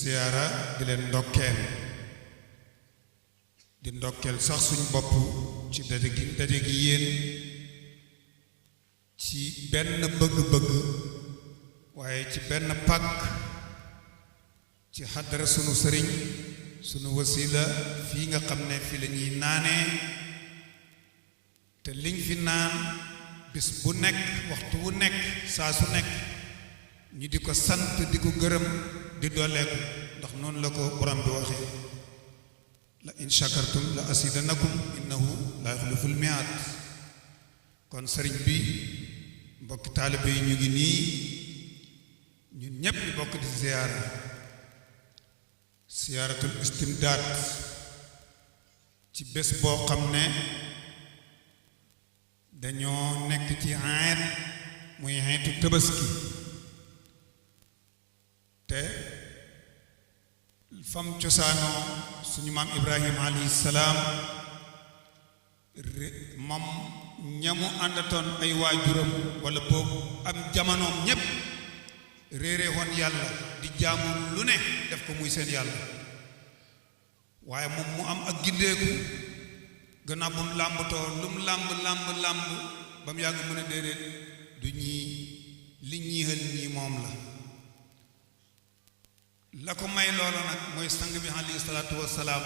ziyaara di leen ndokkeel di ndokkeel sax suñ bopp ci daje gi yéen ci benn bëgg-bëgg waaye ci benn pàkk ci xadara sunu sëriñ sunu wasila fii nga xam ne fi la ñuy naanee te liñ fi naan bis bu nekk waxtu wu nekk saa su nekk ñu di ko sant di ko gërëm di dooleeku ndax noonu la ko borom bi waxee la in shakartum la asidanakum innahu la yuxliful mi'ad kon sëriñ bi mbokki taalibe yi ñu ngi nii ñun ñépp ñu bokk di siyaaratul istimdaad ci bés boo xam ne dañoo nekk ci ayet muy ayetu tabaski te fam cosaanoo suñu maam Ibrahima alayhi salaam moom ñamu àndatoon ay waajuram wala boobu am jamonoom ñépp réere woon yàlla di jaamu lu ne def ko muy seen yàlla waaye moom mu am ak gindeeku gannaaw bu mu làmbatoo lu mu làmb ba mu yàgg mu ne déedéet du ñii li ñiixal ñii moom la ko may loola nag mooy sang bi alayhi salaatu wassalaam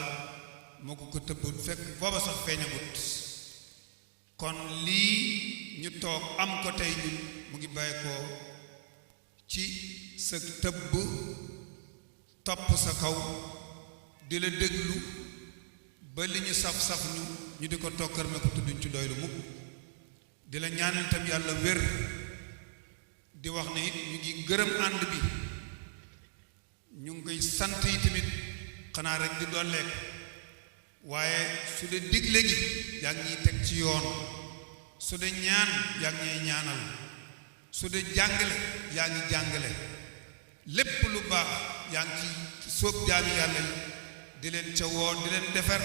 moo ko tëbbut fekk booba sax feeñagut kon lii ñu toog am ko tey ñun mu ngi bàyyi ko ci sa tëbb topp sa kaw di la déglu ba li ñu saf-saf ñu di ko tokkar me ko tudduñ ci doylu mukk di la ñaanal tam yàlla wér di wax ne it ñu ngi gërëm ànd bi ñu ngi koy sant yi tamit xanaa rek di dolleek waaye su dee digle gi yaa ngi ñuy teg ci yoon su dee ñaan yaa ngi ñuy ñaanal su dee jàngale yaa ngi jàngale lépp lu baax yaa ngi ci sóob jaami yàlla yi di leen ca woo di leen defar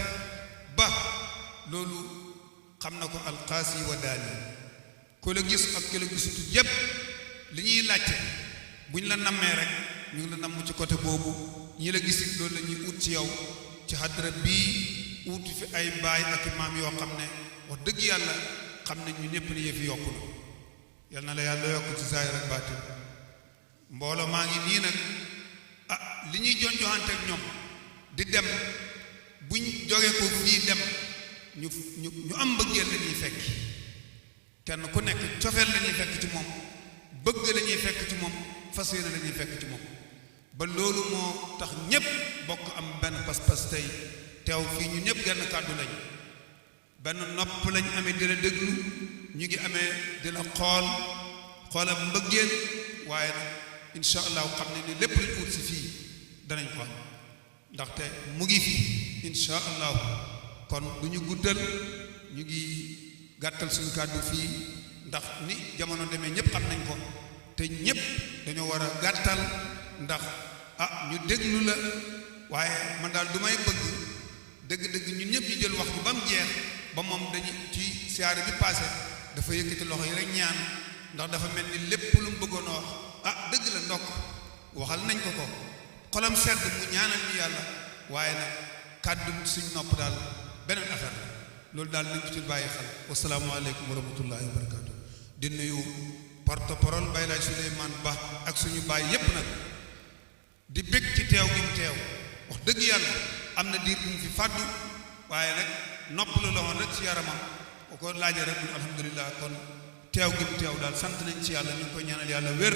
ba loolu xam na ko alxaasi wa daani ku la gis ak ku la gisut yépp li ñuy laajte bu ñu la nammee rek ñu ngi la namm ci côté boobu ñi la gis loolu la ñuy ut ci yow ci xadra bii ut fi ay baay ak maam yoo xam ne wax dëgg yàlla xam ne ñu ñëpp ne yëfi yokku na yal na la yàlla yokk ci zaahir ak baatin mbooloo maa ngi nii nag li ñuy jonjoxante ak ñoom di dem buñ jógee ko fii dem ñu am mbëggeel la ñuy fekk kenn ku nekk cofeel la ñuy fekk ci moom bëgg la ñuy fekk ci moom fas yéene la ñuy fekk ci moom ba loolu moo tax ñépp bokk am benn pas-pas tey teew fii ñu ñëpp genn kàddu lañ benn nopp lañ amee di la déglu ñu ngi amee di la xoolam mbëggeel waaye nag incha allahu xam ne ni lépp luñ ut si fii danañ ko am ndaxte mu ngi fi incha allahu kon du ñu guddal ñu ngi gàttal suñu kàddu fii ndax ni jamono demee ñëpp xam nañ ko te ñëpp dañoo war a gàttal ndax ñu déglu la waaye man daal du may bëgg dëgg-dëgg ñun ñëpp ñu jël waxtu ba mu jeex ba moom dañu ci siyaare bi passé dafa yëkkati loxo yi rek ñaan ndax dafa mel ni lépp lu mu bëggoon a wax dëgg la ndokk waxal nañ ko ko xolam sedd mu ñaanal ñu yàlla waaye nag kàddu suñ nopp daal beneen affaire la loolu daal nañ ko ci bàyyi xel wasalaamaaleykum wa rahmatullahi wa barakatu di nuyu porte-parole Baye Laaj Souleymane Ba ak suñu baay yépp nag di bég ci teew gi mu teew wax dëgg yàlla am na diir bu mu fi fàddu waaye nag nopp la woon rek ci yaramam boo ko laajee rek alhamdulilah kon teew gi mu teew daal sant nañ ci yàlla ñu ngi koy ñaanal yàlla wér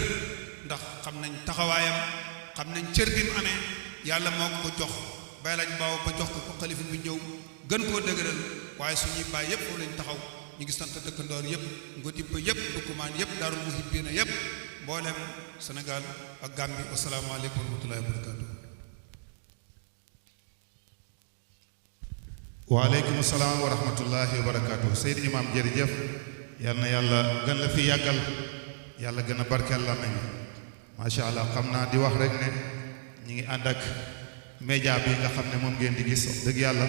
ndax xam nañ taxawaayam xam nañ cër bi mu amee yàlla moo ko jox Baye Laaj baaw ba jox ko xalifa bi ñëw gën koo dëgëral waaye suñuy baay yépp foofu lañ taxaw ñu ngi sant dëkkandoor yëpp Ngodiba yëpp Ndoukoumane yëpp Daarul Muhibbina yëpp mboolem Sénégal ak Gambie asalaamaaleykum wa rahmatullahi wa barakatu waaleykum salaam wa rahmatullahi wa barakatu Seydi Imam jërëjëf yal na yàlla gën la fi yàggal yàlla gën a barkeel la nañ macha allah xam naa di wax rek ne ñi ngi ànd ak média bi nga xam ne moom ngeen di gis wax dëgg yàlla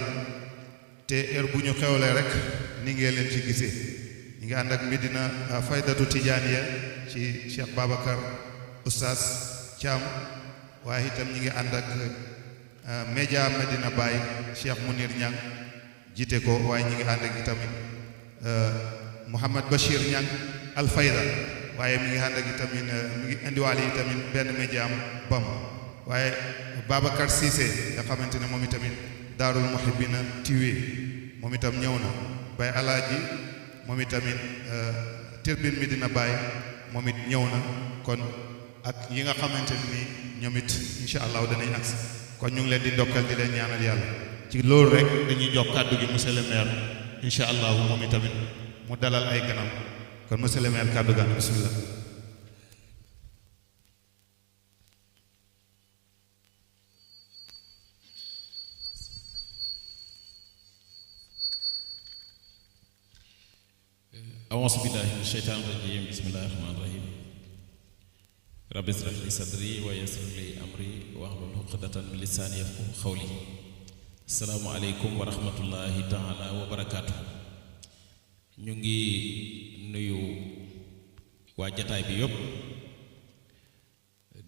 te heure bu ñu xewlee rek ni ngeen leen ci gisee ñi ngi ànd ak Medina Faydatu Tijaaniya ci Cheikh Babacar Oustaz Thiam waaye itam ñi ngi ànd ak média Medina Baye Cheikh Mounir Niang jiite ko waaye ñi ngi ànd ak itamit Mouhamad Bachir Niang Alfayda waaye mi ngi ànd ak itamit mi ngi indiwaale itamit benn média am bam waaye Babacar Cissé nga xamante ne moom itamit Daarul Muhibbina TV moom itam ñëw na Baye Alaaji moom itamit Turbine Medina Baye moom it ñëw na kon ak yi nga xamante ni ñoom it incha allah danañ agsi kon ñu ngi leen di ndokkal di leen ñaanal yàlla ci loolu rek dañuy jox kàddu gi monsieur le maire incha allah moom itamit mu dalal ay ganam kon monsieur le maire kàddu gan bismillah. A'uuzu billaahi mina sheytaani rajiim bismillaahi rahmaani rahiim rabbi ishrah li sadri wa yassir li amri wahlul uqdatan min lisaani yafqahu qawli. Assalaamu aleykum wa rahmatullaahi taala wa barakaatu. ñu ngi nuyu waa jataay bi yëpp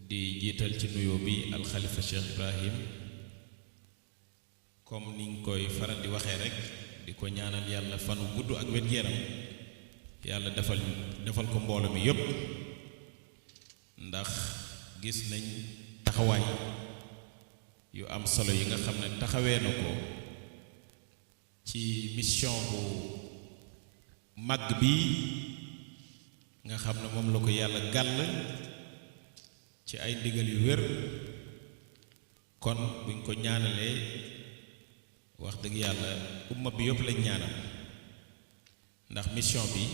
di jiital ci nuyoo bi alxalifa Cheikh Ibrahim comme ni nga koy faral di waxee rek di ko ñaanal yàlla fanu gudd ak wér-gu-yaram yàlla defal ko mbooloo mi yëpp ndax gis nañ taxawaay yu am solo yi nga xam ne taxawee na ko ci mission bu mag bi nga xam ne moom la ko yàlla gàll ci ay ndigal yu wér kon buñ ko ñaanalee wax dëgg yàlla umma bi yëpp lañ ñaanal ndax mission bi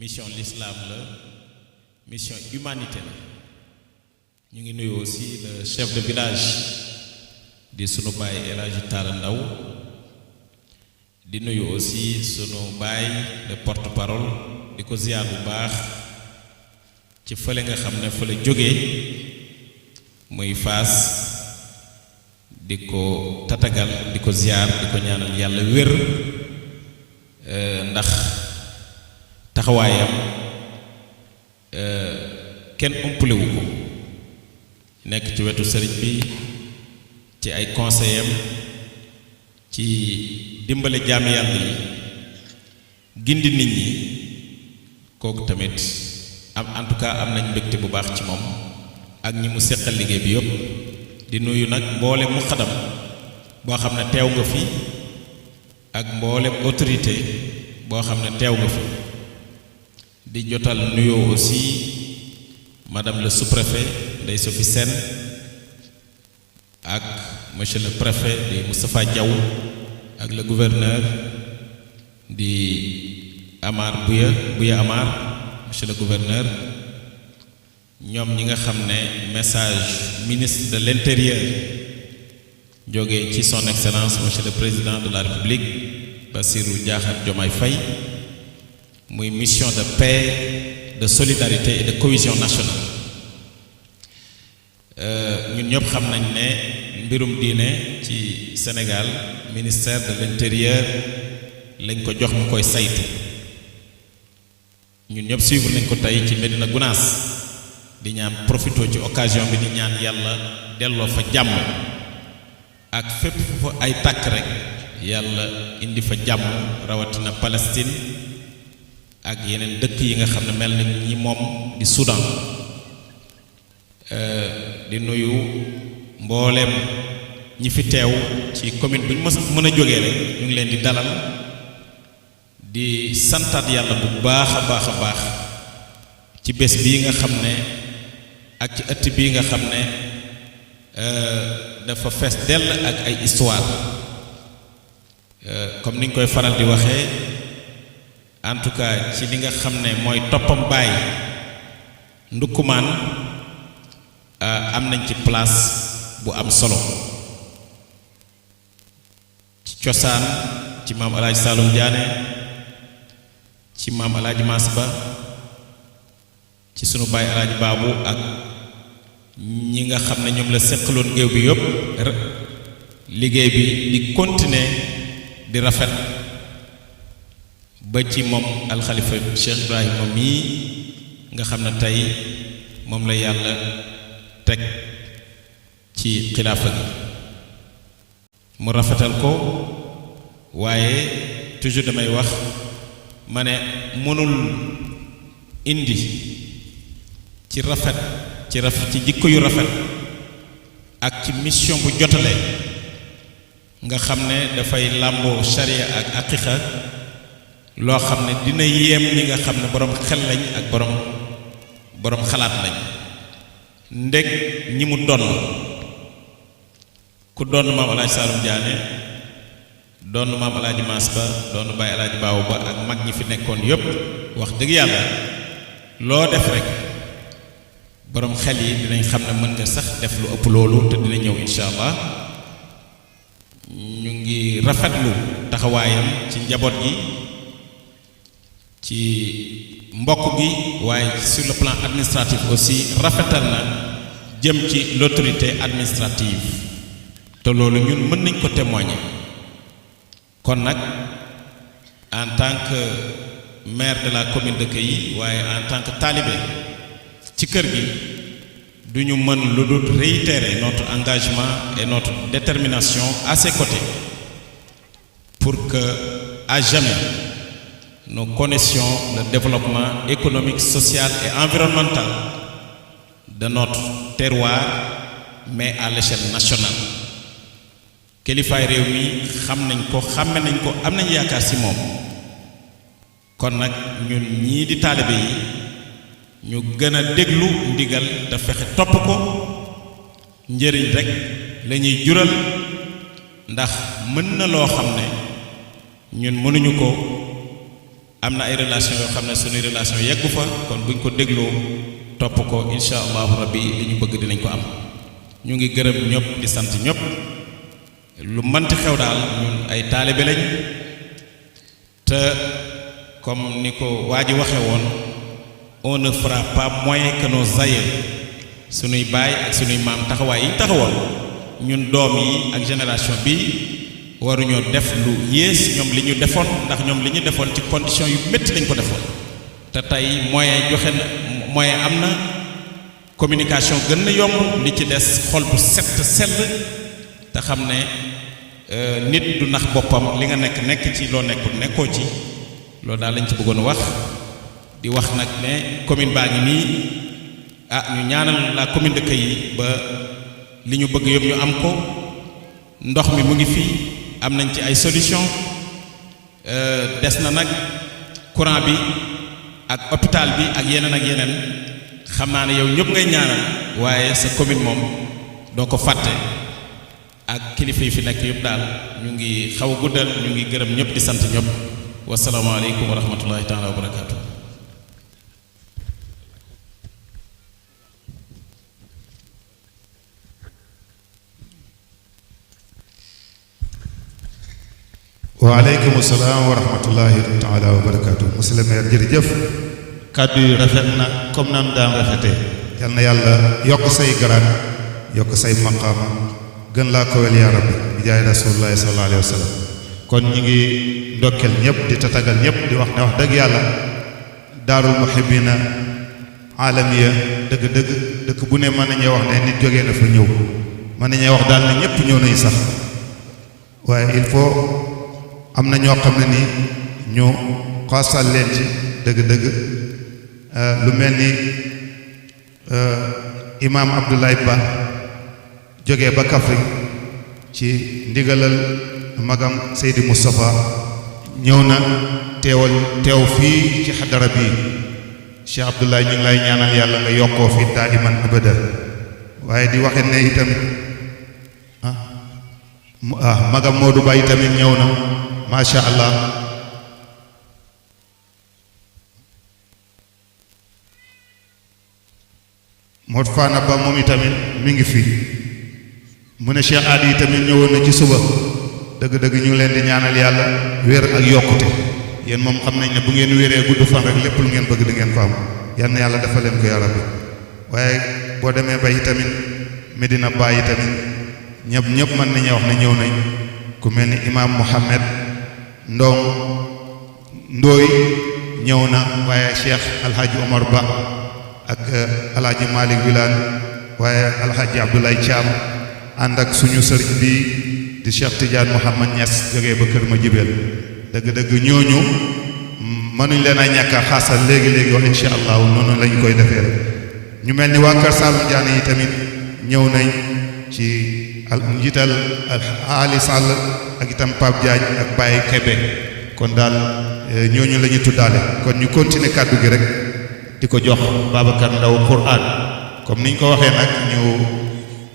mission l'islam la mission humanité la. ñu ngi nuyu aussi le chef de village di sunu baay El Hadji Talla Ndaw di nuyu aussi sunu baay le porte-parole di ko ziar bu baax ci fële nga xam ne fa la jógee muy Faas di ko tatagal di ko ziar di ko ñaanal yàlla wér ndax taxawaayam kenn umpalewu ko nekk ci wetu sëriñ bi ci ay conseillers am ci dimbale jaami yàlla yi gindi nit ñi kooku tamit en tout cas am nañ mbégte bu baax ci moom ak ñi mu seqal liggéey bi yëpp di nuyu nag mboolem muqaddam boo xam ne teew nga fi ak mboolem autorité boo xam ne teew nga fi di jotal nuyoo aussi madame le sous-préfet Ndeye Sophie Sène ak monsieur le préfet di Moustapha Diaw ak le gouverneur di Amar Bouya Amar monsieur le gouverneur ñoom ñi nga xam ne message ministre de l'intérieur jógee ci son excellence monsieur le président de la république Bassirou Diakhar Diomaye Faye muy mission de paix de solidarité et de cohésion nationale ñun ñëpp xam nañ ne mbirum diine ci Sénégal ministère de l'intérieur lañ ko jox mu koy saytu ñun ñëpp suivre nañ ko tey ci Medina Gounass di ñaan profito ci occasion bi di ñaan yàlla delloo fa jàmm ak fépp fa ay tàkk rek yàlla indi fa jàmm rawatina Palestine ak yeneen dëkk yi nga xam ne mel nañ ñi moom di Soudan di nuyu mbooleem ñi fi teew ci commune bu ñu mën a jógee rek ñu ngi leen di dalal di santaat yàlla bu baax a baax a baax ci bés bii nga xam ne ak ci ëtt bii nga xam ne dafa fees dell ak ay histoire comme ni ñu koy faral di waxee en tout cas ci li nga xam ne mooy toppam baay ndukkumaan am nañ ci place bu am solo ci cosaan ci maam Alaaji Saloum Diané ci maam Alaaji Mass Ba ci sunu baay Alaaji Baabu ak ñi nga xam ne ñoom la seqaloon géew bi yëpp liggéey bi di continuer di rafet ba ci moom alxalifa Cheikh Ibrahima mii nga xam ne tey moom la yàlla teg ci xilaafa gi mu rafetal ko waaye toujours damay wax ma ne mënul indi ci rafet ci jikko yu rafet ak ci mission bu jotale nga xam ne dafay làmboo sharia ak aqiqa loo xam ne dina yéem ñi nga xam ne boroom xel lañ ak boroom xalaat lañ ndeg ñi mu donn ku donn maam Alaaji Saalum Diané donn maam Alaaji Maas Ba donn Baay Alaaji Baawu Ba ak mag ñi fi nekkoon yépp wax dëgg yàlla loo def rek boroom xel yi dinañ xam ne mën nga sax def lu ëpp loolu te dina ñëw insha allah ñu ngi rafetlu taxawaayam ci njaboot gi ci mbokk gi waaye sur le plan administratif aussi rafetal na jëm ci l'autorité administrative te loolu ñun mën nañ ko témoigner kon nag en tant que maire de la commune de Keuilly waaye en tant que talibé ci kër gi du ñu mën lu dul réitérer notre engagement et notre détermination à ses côtés pour que à jamais nous connaissions le développement économique, social et environnemental de notre terroir, mais à l'échelle nationale. Kilifaay réew mi xam nañ ko xàmme nañ ko am nañ yaakaar ci moom kon nag ñun ñii di taalibe yi ñu gën a déglu ndigal te fexe topp ko njëriñ rek la ñuy jural ndax mën na loo xam ne ñun mënuñu ko am na ay relation yoo xam ne suñuy relation yeggu fa kon buñ ko dégloo topp ko insha allahu rabbi li ñu bëgg dinañ ko am ñu ngi gërëm ñëpp di sant ñëpp lu mënti xew daal ñun ay taalibe lañ te comme ni ko waa ji waxe woon on ne fera pas moins que nos aïeux suñuy baay ak suñuy maam taxawaay yi taxawoon ñun doom yi ak génération bi waruñoo def lu yées ñoom li ñu defoon ndax ñoom li ñu defoon ci condition yu métti lañ ko defoon te tey moyen joxe na moyen am na communication gën na yomb li ci des xol bu set sell te xam ne nit du nax boppam li nga nekk ci loo nekkul nekkoo ci loolu daal lañ ci bëggoon wax di wax nag ne commune baa ngi nii ñu ñaanal la commune de Keuilly ba li ñu bëgg yëpp ñu am ko ndox mi mu ngi fii am nañ ci ay solution des na nag courant bi ak hôpital bi ak yeneen xam naa ne yow ñëpp ngay ñaanal waaye sa commune moom doo ko fàtte ak kilifa yi fi nekk yëpp daal ñu ngi xaw a guddal ñu ngi gërëm ñëpp di sant ñëpp wasalaamaaleykum wa rahmatullahi taala wa barakaatu. waaleykum salaam wa rahmatullahi taala wa barakaatu. monsieur le maire jërëjëf kàddu yi rafet na comme nam daan rafetee yal na yàlla yokk say garaat yokk say maqaama gën laa kawel yaa rabbi bi jaay rasulullahi sallallahu alayhi wa sallam kon ñi ngi ndokkeel ñëpp di tatagal ñëpp di wax ne wax dëgg yàlla daarul muhibbina alamiya dëgg-dëgg dëkk bu ne mën nañoo wax ne nit jógee na fa ñëw mën nañoo wax daal ne ñëpp ñëw nañu sax waaye il faut am na ñoo xam ne ni ñu xaasal leen ci dëgg-dëgg lu mel ni imaam Abdoulaye Ba jógee ba Kaffrine ci ndigalal magam Seydi Moustapha ñëw na teew fii ci xadara bi Cheikh Abdoulaye ñu ngi lay ñaanal yàlla nga yokkoo fi daiman abada waaye di waxe ne itam magam Modou Ba itamit ñëw na macha allah Mod Fana Ba moom itamit mi ngi fi mu ne Cheikh Adi itamit ñëwoon na ci suba dëgg-dëgg ñu ngi leen di ñaanal yàlla wér ak yokkute yéen moom xam nañ ne bu ngeen wéree gudd fan rek lépp lu ngeen bëgg di ngeen ko am yal na yàlla dafa leen ko yaa rabbi waaye boo demee ba itamit Medina Baye itamit ñëpp mën nañu wax ne ñëw nañ ku mel ni imaam Mohamed Ndooy ñëw na waaye Cheikh Alhaji Omar Ba ak Alhaji Malick Wilane waaye Alhaji Abdoulaye Thiam ànd ak suñu sëriñ bi di Cheikh Tidiane Mouhamad Niass jógee ba Kër Madiabel dëgg-dëgg ñooñu mënuñ leen a ñàkk a xaasal léegi-léegi wax insha allahu noonu lañ koy defee rek ñu mel ni waa Kër Saalum Diané yi tamit ñëw nañ ci njiital Ali Sall ak itam Pape Diagne ak Baye Kébé kon daal ñooñu la ñu tuddaale kon ñu continuer kàddu gi rek di ko jox Babacar Ndaw Quran comme niñ ko waxee nag ñu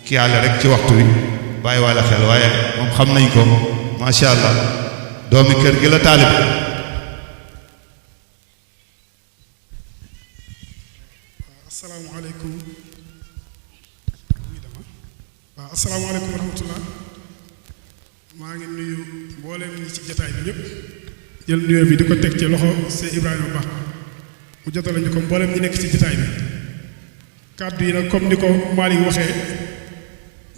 kiyaale rek ci waxtu wi bàyyi walla xel waaye moom xam nañ ko macha allah doomi kër gi la taalib asalaamaaleykum waaw asalaamaaleykum wa rahmatullah maa ngi nuyu mboolem ñi ci jataay bi ñëpp jël nuyoo bi di ko teg ci loxo Sey Ibrahima Ba mu jotale ñu ko mboolem ñi nekk ci jataay bi kàddu yi nag comme ni ko Malick waxee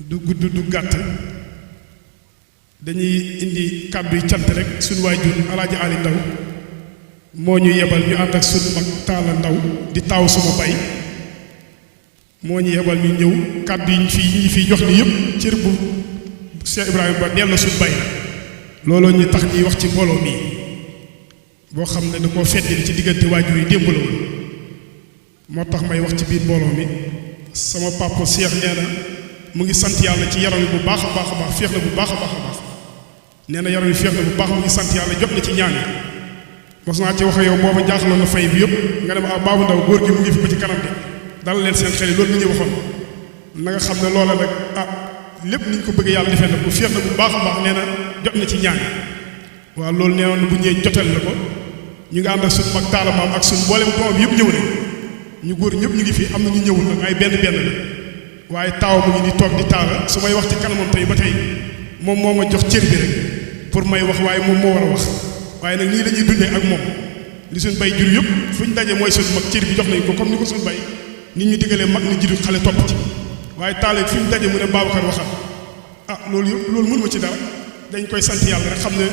du gudd du gàtt dañuy indi kàddu yi cant rek suñu waajur Alaaji Ali Ndaw moo ñu yebal ñu ànd ak suñu mag Taala Ndaw di taaw suma bay moo ñu yebal ñu ñëw kàddu yi ñi fi jox ni yëpp cër bu Cheikh Ibrahima Ba dellu suñu bay la looloo ñu tax ñuy wax ci mbooloo mii boo xam ne da koo feddali ci diggante waajur yi démb la woon moo tax may wax ci biir mbooloo mi sama papa Cheikh nee na mu ngi sant yàlla ci yaram wi bu baax a baax a baax féex na bu baax a baax a baax nee na yaram wi féex na bu baax mu ngi sant yàlla jot na ci ñaan yi mos naa ci wax yow booba jaaxaloon na fay bi yëpp nga dem ah Baabu Ndaw góor gi mu ngi fi ba ci kanam de dal leen seen xel yi loolu la ñuy waxoon na nga xam ne loola nag ah lépp ni ñu ko bëggee yàlla defee na bu féex na bu baax a baax nee na jot na ci ñaan waaw loolu nee woon bu ñëwee jotal na ko ñu ngi ànd ak suñu mag Taala maam ak suñu mboolem doom yëpp ñëw nañ ñu góor ñëpp ñu ngi fi am na ñu ñëwul nag ay benn benn la waaye taaw mu ngi ni toog di Taala su may wax ci kanamam tey ba tey moom moo ma jox cër bi rek pour may wax waaye moom moo war a wax waaye nag nii la ñuy dundee ak moom li suñ bay jur yëpp fu ñu dajee mooy suñu mag cër bi jox nañ ko comme ni ko suñu bay nit ñu diggalee mag ni juru xale topp ci waaye Taala fu ñu daje mu ne Babacar waxal ah loolu yëpp loolu mënu ma ci dara dañ koy sant yàlla rek xam ne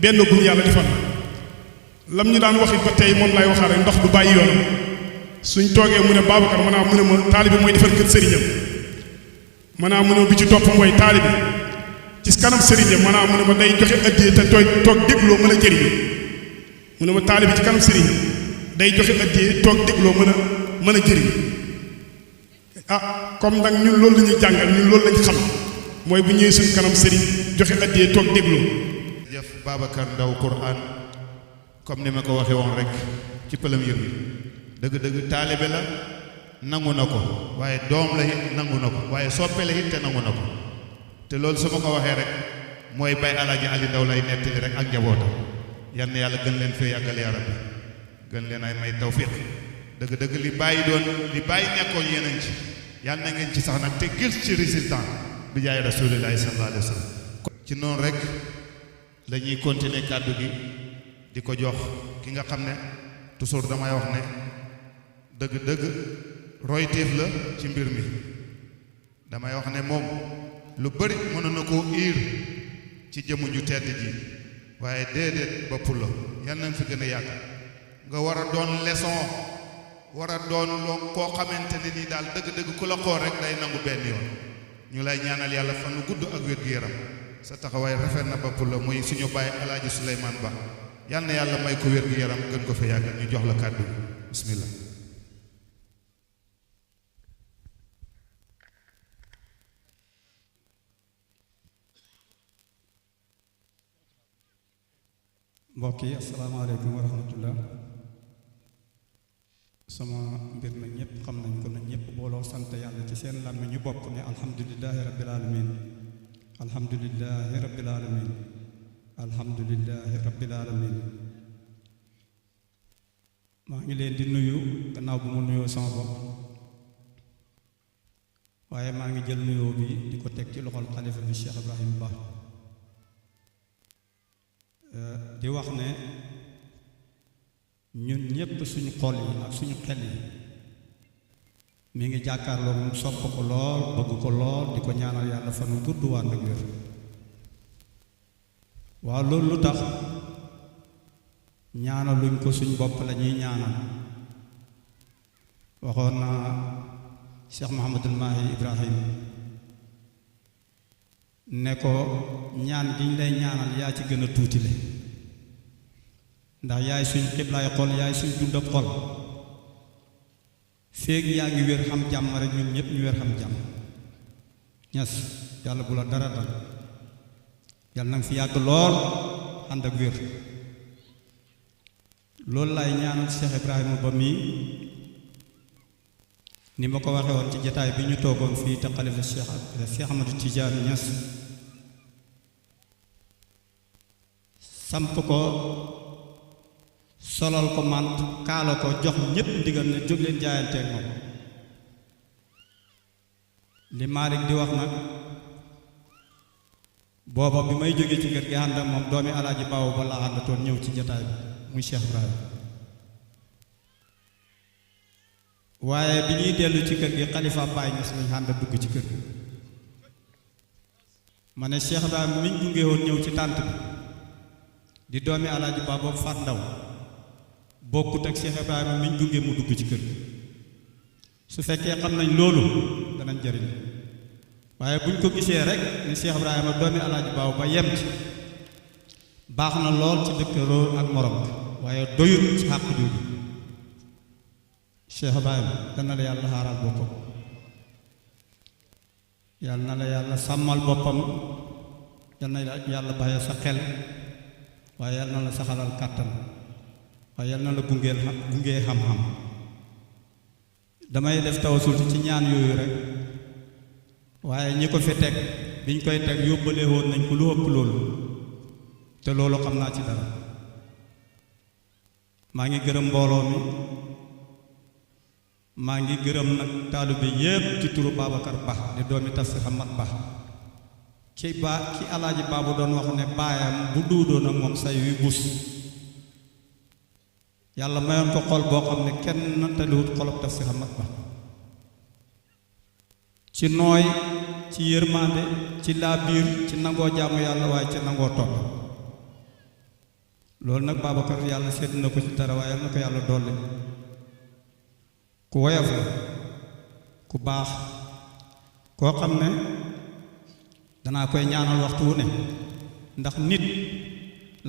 benn gun yàlla defal na lam ñu daan waxit ba tey moom lay waxaat rek ndox du bàyyi yoonam suñ toogee mu ne Babacar maanaam mu ne ma taalibe mooy defar kër sëriñam maanaam mu ne bi ci topp mooy taalibe ci kanam sëriñam maanaam mu ne ma day joxe addiyee te toog dégloo mën a jëriñu mu ne ma taalibe ci kanam sëriñam day joxe addiyee toog dégloo mën a jëriñu ah comme nag ñun loolu la ñuy jàngal ñun loolu lañ xam mooy bu ñëwee suñ kanam sëriñ joxe addiyee toog dégloo. jëf Babacar Ndaw Quran comme ni ma ko waxee woon rek ci premier bi dëgg-dëgg taalibe la nangu na ko waaye doom la it nangu na ko waaye soppe la it te nangu na ko te loolu su ma ko waxee rek mooy bay Alaaji Ali Ndaw lay nettali rek ak njabootam yal na yàlla gën leen fee yàggal yaa rabbi gën leen ay may tawfiq dëgg-dëgg li bàyyi nekkoon yeneen ci yal na ngeen ci sax nag te gis ci résultat bi jaay rasulillahi sallallahu alayhi wa sallam ci noonu rek la ñuy continuer kàddu gi di ko jox ki nga xam ne toujours damay wax ne dëgg-dëgg royteef la ci mbir mi damay wax ne moom lu bari mënoon na koo iir ci jëmu ju tedd ji waaye déedéet bopp la yal nañ fi gën a yàgg nga war a doon leçon war a doon loo koo xamante ne nii daal dëgg-dëgg ku la xool rek day nangu benn yoon ñu lay ñaanal yàlla fan lu gudd ak wér-gu-yaram sa taxawaay rafet na bopp la muy suñu baay Alaaji Souleymane Ba yal na yàlla may ko wér-gu-yaram gën ko fa yàgg ñu jox la kàddu bismillah. mbokk yi asalaamaaleykum wa rahmatullah sama mbir na ñëpp xam nañ ko na ñëpp booloo sant yàlla ci seen làmmiñ ñu bokk ne alhamdulilahi rabbil alamin alhamdulilahi rabbil alamin alhamdulilahi rabbil alamin maa ngi leen di nuyu gannaaw bu mu nuyoo sama bopp waaye maa ngi jël nuyoo bi di ko teg ci loxol xalifa bi Cheikh Ibrahim Ba di wax ne ñun ñépp suñu xol yi ak suñu xel yi mi ngi jàkkaarloo moom sopp ko lool bëgg ko lool di ko ñaanal yàlla fan wu gudd waan ak wér waaw loolu lu tax ñaanaluñ ko suñ bopp la ñuy ñaanal waxoon naa Cheikh Mouhamadul Mahi Ibrahim ne ko ñaan gi ñu lay ñaanal yaa ci gën a tuuti le ndax yaay suñ xiblaay xol yaay suñ dundab xol féeg yaa ngi wér xam jàmm rek ñun ñëpp ñu wér xam jàmm ñas yàlla bu la dara dal yàlla na nga fi yàgg lool ànd ak wér loolu laay ñaanal Cheikh Ibrahima Ba mii ni ma ko waxee woon ci jataay bi ñu toogoon fii te xalifa Cheikh Ahmadou Tidiane Niass samp ko solal ko mant kaala ko jox ñépp ndigal ne jóg leen jaayanteeg moom li Malick di wax nag booba bi may jóge ci kër gi ànd ak moom doomi alaaji baawu ba la àndatoon ñëw ci jataay bi muy Cheikh Ibrahima waaye bi ñuy dellu ci kër gi xalifa Baay Ñas lañ ànd dugg ci kër gi ma ne Cheikh Ibrahima miñ gunge woon ñëw ci tànt bi di doomi alaaji baa boobu faat ndaw bokkut ak Cheikh Ibrahima miñ gunge mu dugg ci kër gi su fekkee xam nañ loolu danañ jëriñ waaye buñ ko gisee rek ni Cheikh Ibrahima doomi alaaji baaw ba yem ci baax na lool ci dëkkëroo ak morom waaye doyut ci xàq jooju Cheikh Ibrahima dana la yàlla xaaral boppam yàlla na la yàlla sàmmal boppam yàlla na yàlla bàyyi sa xel waaye yàlla na la saxalal kàttan waaye yàlla na la gungee xam-xam damay def tawasul ci ñaan yooyu rek waaye ñi ko fi teg biñ koy teg yóbbale woon nañ ko lu ëpp loolu te loolu xam naa ci dara maa ngi gërëm mbooloo mi maa ngi gërëm nag taalibe yépp ci turu Babacar Ba di doomi Tafsir Hamad Ba ki alaaji baabu doon wax ne baayam bu duudoon ak moom say wi bus yàlla mayoon ko xol boo xam ne kenn nattaliwut xolob Tafsir Hamad Ba ci nooy ci yërmande ci laabiir ci nangoo jaamu yàlla waaye ci nangoo topp loolu nag Babacar yàlla sedd na ko ci dara waaye yal na ko yàlla dolli ku woyof la ku baax koo xam ne danaa koy ñaanal waxtu wu ne ndax nit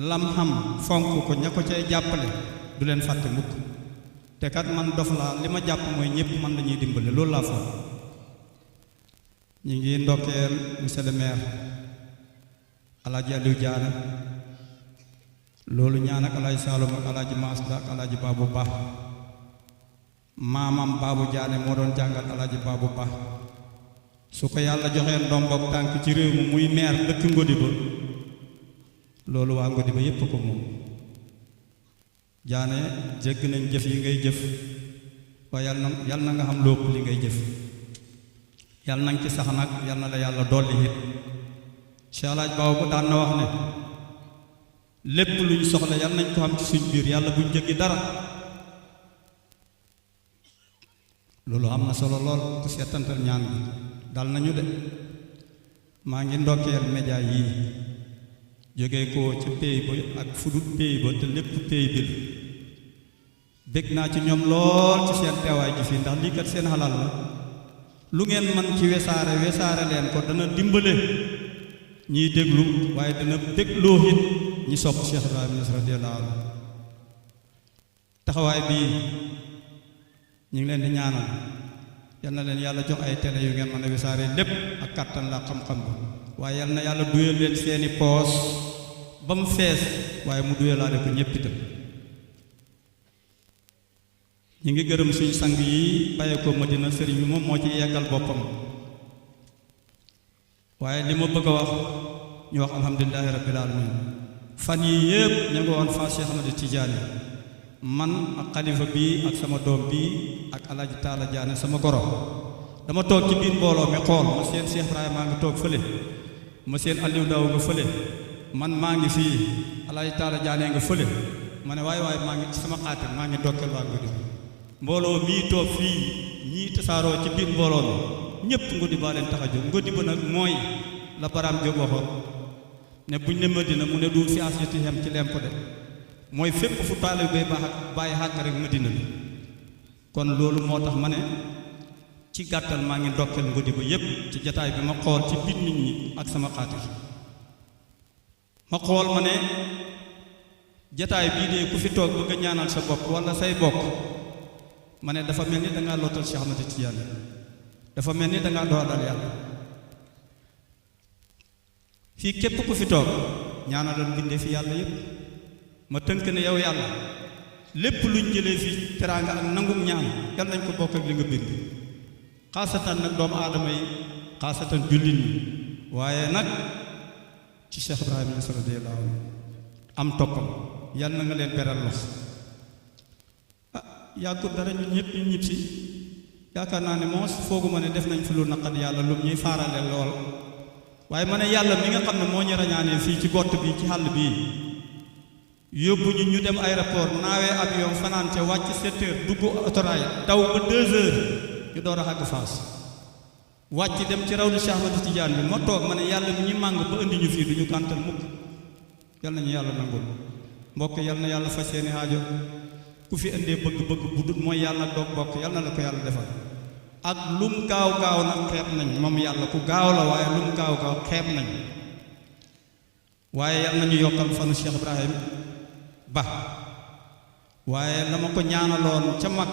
lam xam fonk ko ña ko cay jàppale du leen fàtte mukk te kat man dof laa li ma jàpp mooy ñépp man lañuy dimbale loolu laa foog ñu ngi ndokkeel monsieur le maire alaaji Aliou Diané loolu ñaan ak alaaji Saloum ak alaaji Maas ak alaaji Babou Ba maamam Babou Diané moo doon jàngal alaaji Babou Ba su ko yàlla joxee ndomboog tànk ci réew mi muy maire dëkk Ngodiba loolu waa Ngodiba yépp ko moom Diané jégg nañ jëf yi ngay jëf waaye yàlla na nga xam lépp li ngay jëf yàlla na nga ci sax nag yàlla na la yàlla dolli it Cheikh Alaaj Babou daan na wax ne lépp luñ soxla yàlla nañ ko xam ci suñ biir yàlla buñ jéggi dara loolu am na solo lool ku seetantal ñaan bi dal nañu de maa ngi ndokkeel média yii jóge ko ca pays ba ak fudut pays ba te lépp pays bi bég naa ci ñoom lool ci seen teewaay ji fii ndax lii kat seen xalaat la lu ngeen man ci wesaare leen ko dana dimbale ñiy déglu waaye dana bégloo it ñi sopp Cheikh Ibrahima Niass radiyallahu anhu taxawaay bii ñu ngi leen di ñaanal yal na leen yàlla jox ay télé yu ngeen mën a wesaare lépp ak kàttan la xam-xam ba waaye yal na yàlla duyal leen seeni poos ba mu fees waaye mu duyalaale ko ñépp itam ñi ngi gërëm suñu sang yi bàyyee ko Madina sëriñ bi moom moo ci yeggal boppam waaye li ma bëgg a wax ñu wax alhamdulilahi rabbil alamin fan yi yépp ñu ngi woon fa Cheikh Ahmadou Tidiane man ak xalifa bii ak sama doom bii ak alaaji Taala Jaane sama goro dama toog ci biir mbooloo mi xool ma seen Cheikh Ibrahima maa ngi toog fële ma seen Aliou Ndaw nga fële man maa ngi fii alaaji Taala Jaane nga fële ma ne waaye maa ngi ci sama xaatir maa ngi dokkeel waa Ngodiba mbooloo mii toog fii ñii tasaaroo ci biir mbooloo mi ñépp Ngodiba leen tax a jóg Ngodiba nag mooy la Baraam Jóob waxoon ne buñ ne Madina mu ne du fi asiyati xem ci lemp de mooy fépp fu taalibe bay baax bàyyi xàkk rek Madina bi kon loolu moo tax ma ne ci gàttal maa ngi ndokkeel ngodi ba yépp ci jataay bi ma xool ci biir nit ñi ak sama xaatir ma xool ma ne jataay bii de ku fi toog bëgg a ñaanal sa bopp wala say bokk ma ne dafa mel ni dangaa lottal Cheikh Ahmad Tidiane dafa mel ni dangaa doodal yàlla fii képp ku fi toog ñaanalal mbindee fi yàlla yépp ma tënk ne yow yàlla lépp luñ jëlee fi teraanga ak nangum ñaan yal nañ ko bokk ak li nga bind xaasatan nag doomu aadama yi xaasatan jullit ñi waaye nag ci Cheikh Ibrahima Niass radiyallahu anhu am toppam yal na nga leen beral lox yàggul dara ñun ñëpp ñu ñib si yaakaar naa ne moos fooguma ne def nañ fi lu naqat yàlla lu ñuy faarale lool waaye ma ne yàlla mi nga xam ne moo ñu rañaanee fii ci gott bi ci xàll bii yóbbu ñu dem aéroport naawee avion fanaan ca wàcc 7 heures dugg autorail taw ba 2 heures ñu door a àgg Fass wàcc dem ci rawdu Cheikh Ahmad Tidiane bi ma toog ma ne yàlla mi ñu màng ba indi ñu fii du ñu gàntal mukk yal nañu yàlla nangul mbokk yal na yàlla faj seeni aajo ku fi indee bëgg-bëgg bu dul mooy yàlla doog bokk yal na la ko yàlla defal ak lum gaaw gaaw nag xeeb nañ moom yàlla ku gaaw la waaye lum gaaw gaaw xeeb nañ waaye yal nañu yokkal fanu Cheikh Ibrahim Ba waaye la ma ko ñaanaloon ca mag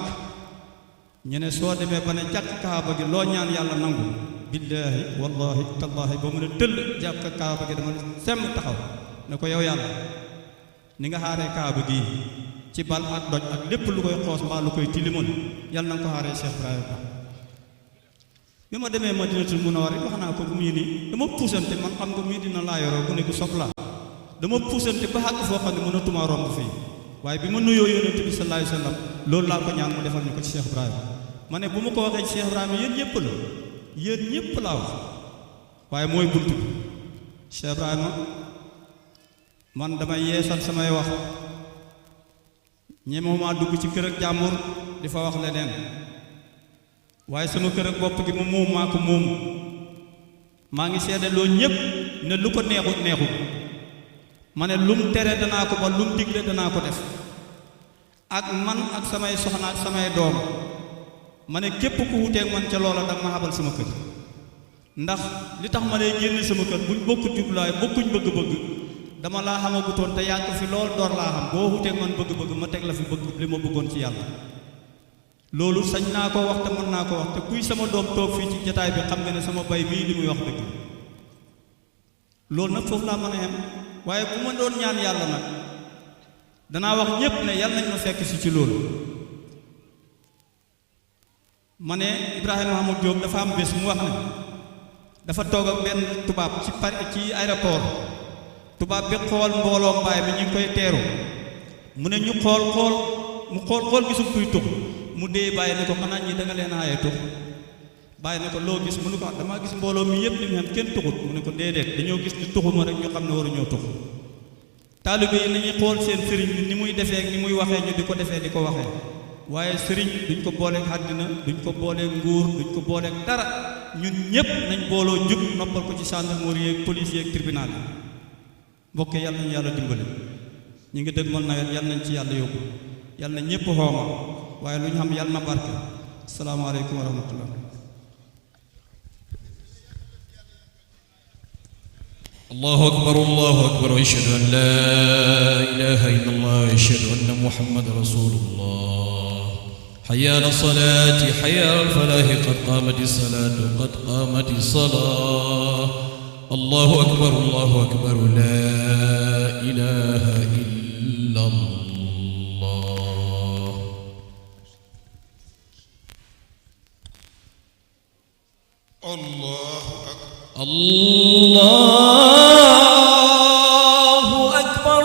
ñu ne soo demee ba ne jàkk kaaba gi loo ñaan yàlla nangu billaahi wallahi tallaahi ba mu ne tëll jàkk kaaba gi dama semm taxaw ne ko yow yàlla ni nga xaaree kaaba gi ci bal ak doj ak lépp lu koy xoos mbaa lu koy tilimoon yàlla na nga ko xaaree Cheikh Ibrahima Ba bi ma demee Madinatul Munawwara wax naa ko bu muy nii dama puusante man xam nga muy dina laa yoroo bu ne ko soxla dama puusante ba xàgg foo xam ne mënatuma romb fii waaye bi ma nuyoo yonent bi sallallahu alayhi wa sallam loolu laa ko ñaan mu defal ñu ko ci Cheikh Ibrahima ma ne bu ma ko waxee ci Cheikh Ibrahima yéen ñëpp la yéen ñëpp laa wax waaye mooy bunt bi Cheikh Ibrahima man damay yeesal samay wax ñemewuma dugg ci kër ak jàmbur di fa wax leneen waaye sama kër ak bopp gi ma moom maa ko moom maa ngi seede loo ñépp ne lu ko neexut neexut ma ne lum tere danaa ko ba lum digle danaa ko def ak man ak samay soxna ak samay doom ma ne képp ku wuteeg man ca loola danga ma xabal sama kër ndax li tax ma lay génn sama kër buñ bokkut jublaay bokkuñ bëgg-bëgg dama laa xamagutoon te yàgg fi lool door laa xam boo wuteeg man bëgg-bëgg ma teg la fi bëgg li ma bëggoon ci yàlla loolu sañ naa ko wax te mën naa ko wax te kuy sama doom toog fii ci jataay bi xam nga ne sama bay bii li muy wax dëgg loolu nag foofu laa mën a yem waaye bu ma doon ñaan yàlla nag danaa wax ñépp ne yàlla nañ ma fekk si ci loolu ma ne Ibrahima Mahmoud Diop dafa am bés mu wax ne dafa toog ak benn tubaab ci Paris ci aéroport tubaab bi xool mbooloo mbaay mi ñu ngi koy teeru mu ne ñu xool mu xool gisul kuy tux mu dee bàyyi ne ko xanaa ñi da nga leen aaye tux bàyyi ne ko loo gis mu ne ko damaa gis mbooloo mi yëpp li mu xam kenn tuxut mu ne ko déedéet dañoo gis ni tuxuma rek ñu xam ne waruñoo tux taalibe yi nañuy xool seen sëriñ bi ni muy defee ak ni muy waxee ñu di ko defee di ko waxee waaye sëriñ duñ ko booleeg àddina duñ ko booleeg nguur duñ ko booleeg dara ñun ñépp nañ booloo jug noppal ko ci gendarmerie yeeg police yeeg tribunal yi mbokk yàlla nañu yàlla dimbale ñu ngi dëgg mal nawet yàlla nañ ci yàlla yóbbu yàlla na ñépp xooma waaye lu ñu xam yàlla na barke asalaamaaleykum wa rahmatullah الله أكبر وأشهد أن لا إله إلا الله وأشهد أن محمد رسول الله حي على الصلاة حي على الفلاح قد قامت الصلاة قد قامت الصلاة الله أكبر لا إله إلا الله الله أكبر الله أكبر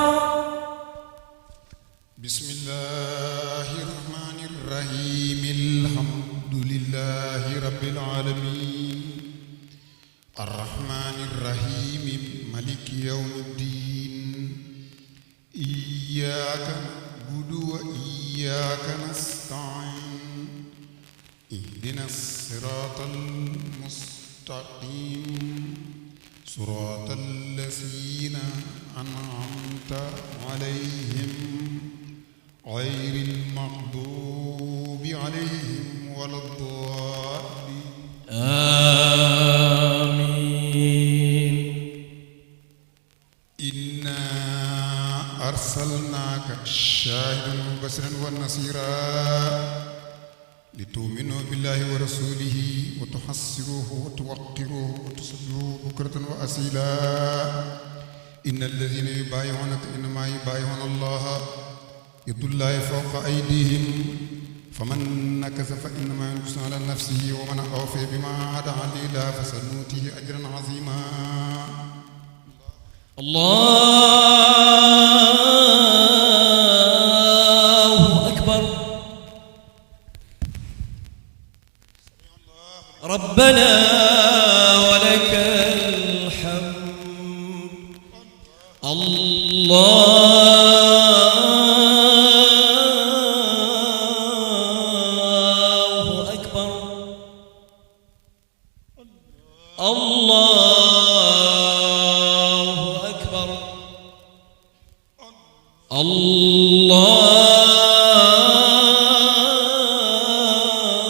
بسم الله الرحمن الرحيم الحمد لله رب العالمين الرحمن الرحيم مالك يوم الدين إياك نعبد وإياك نستعين اهدنا الصراط المستقيم صراط الذين أنعمت عليهم غير المغضوب عليهم ولا الضالين arsalnaaka shaahidan wa mubashiran wa nasiira litu'minuu billaahi wa rasuulihi wa tuhassiruuhu wa tuwaqqiruuhu wa tusabbihuuhu bukratan wa asiila inna allaziina yubaayi'uunaka innamaa yubaayi'uuna Allaaha yadullaahi fawqa aydiihim faman nakasa fa innamaa yankusu alaa nafsihi wa man awfaa bimaa ahada alayhi fasanuutiihi ajran aziimaa. Allahu akbar. Rabbana wa lakal hamd. Allahu akbar.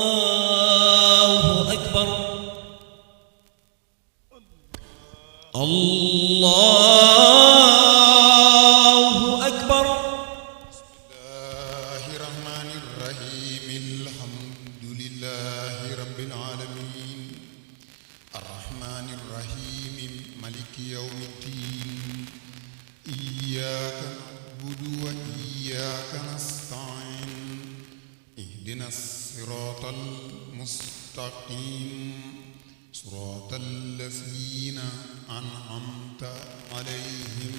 Allahu akbar. Allahu akbar. Bismillaahi rahmaani rahiim. Alhamdulillaahi rabbil aalamiin. Arrahmaani rahiim. Maliki yawmi ddiin. Iyyaaka na'budu wa iyyaaka nasta'iin. Ihdinas siraatal mustaqiim. Siraatal laziina an'amta alayhim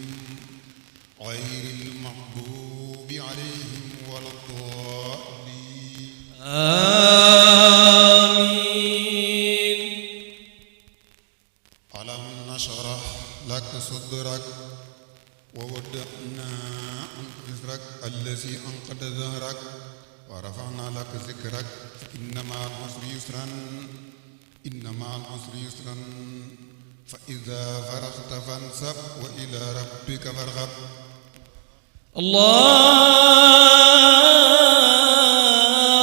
ghayril maghduubi alayhim waladdaalliin. Amiin. Alam nashrah laka sadrak wa wada'naa anka wizrak allazii anqadha dhahrak wa rafa'naa laka dhikrak fa inna ma'al usri yusran inna ma'al usri yusran fa idhaa faraghta fansab wa ilaa rabbika farghab.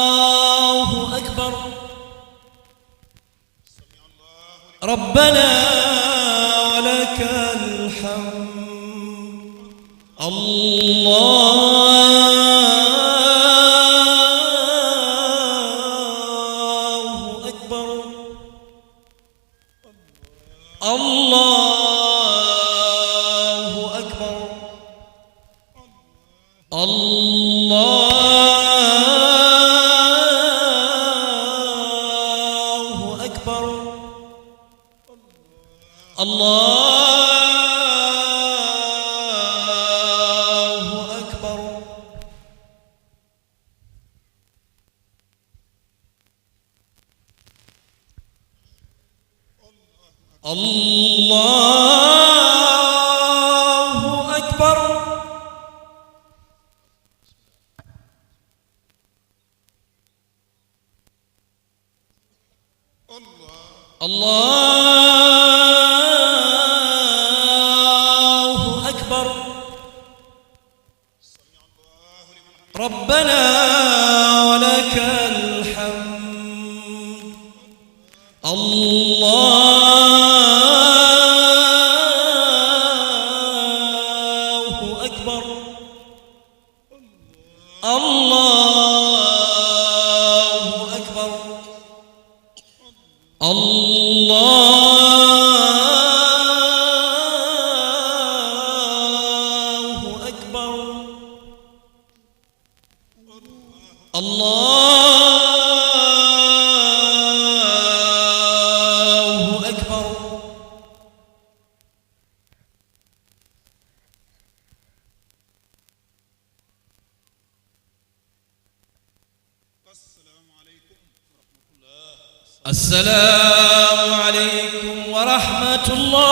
Allahu akbar. Rabbana wa lakal hamd. Allahu akbar. Allahu akbar. Allahu akbar. Allahu akbar. Allahu akbar. Allahu akbar. Rabbana wa lakal hamd. Allahu akbar. Allahu akbar. Allahu akbar. Allahu akbar. Assalamu alaikum wa rahmatullah.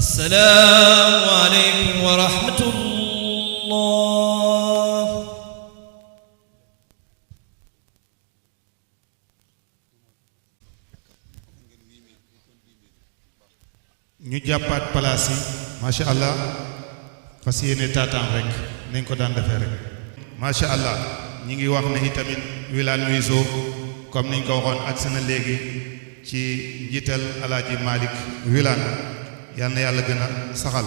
Assalamu alaikum wa rahmatullah. ñu jàppaat palaas yi macha allah fas yéene taataan rek nañ ko daan defee rek macha allah ñi ngi wax ne itamit Wilane Wiso comme niñ ko waxoon ak sena léegi ci njiital alaaji Malick Wilane yal na yàlla gën a saxal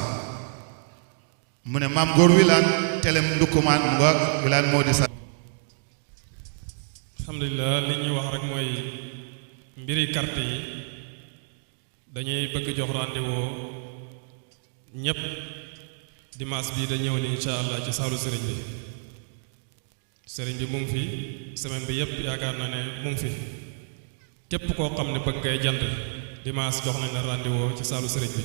mu ne maam góor Wilane telem ndukkumaan mu nga Wilane moo di sa alhamdulilah li ñuy wax rek mooy mbiri carte yi dañuy bëgg jox rendez-vous ñépp dimanche bii da ñëw ni insha allah ci saalu sëriñ bi mu ngi fi semaine bi yépp yaakaar naa ne mu ngi fi képp koo xam ne bëgg ngay jant dimanche jox nañ la rendez-vous ci saalu sëriñ bi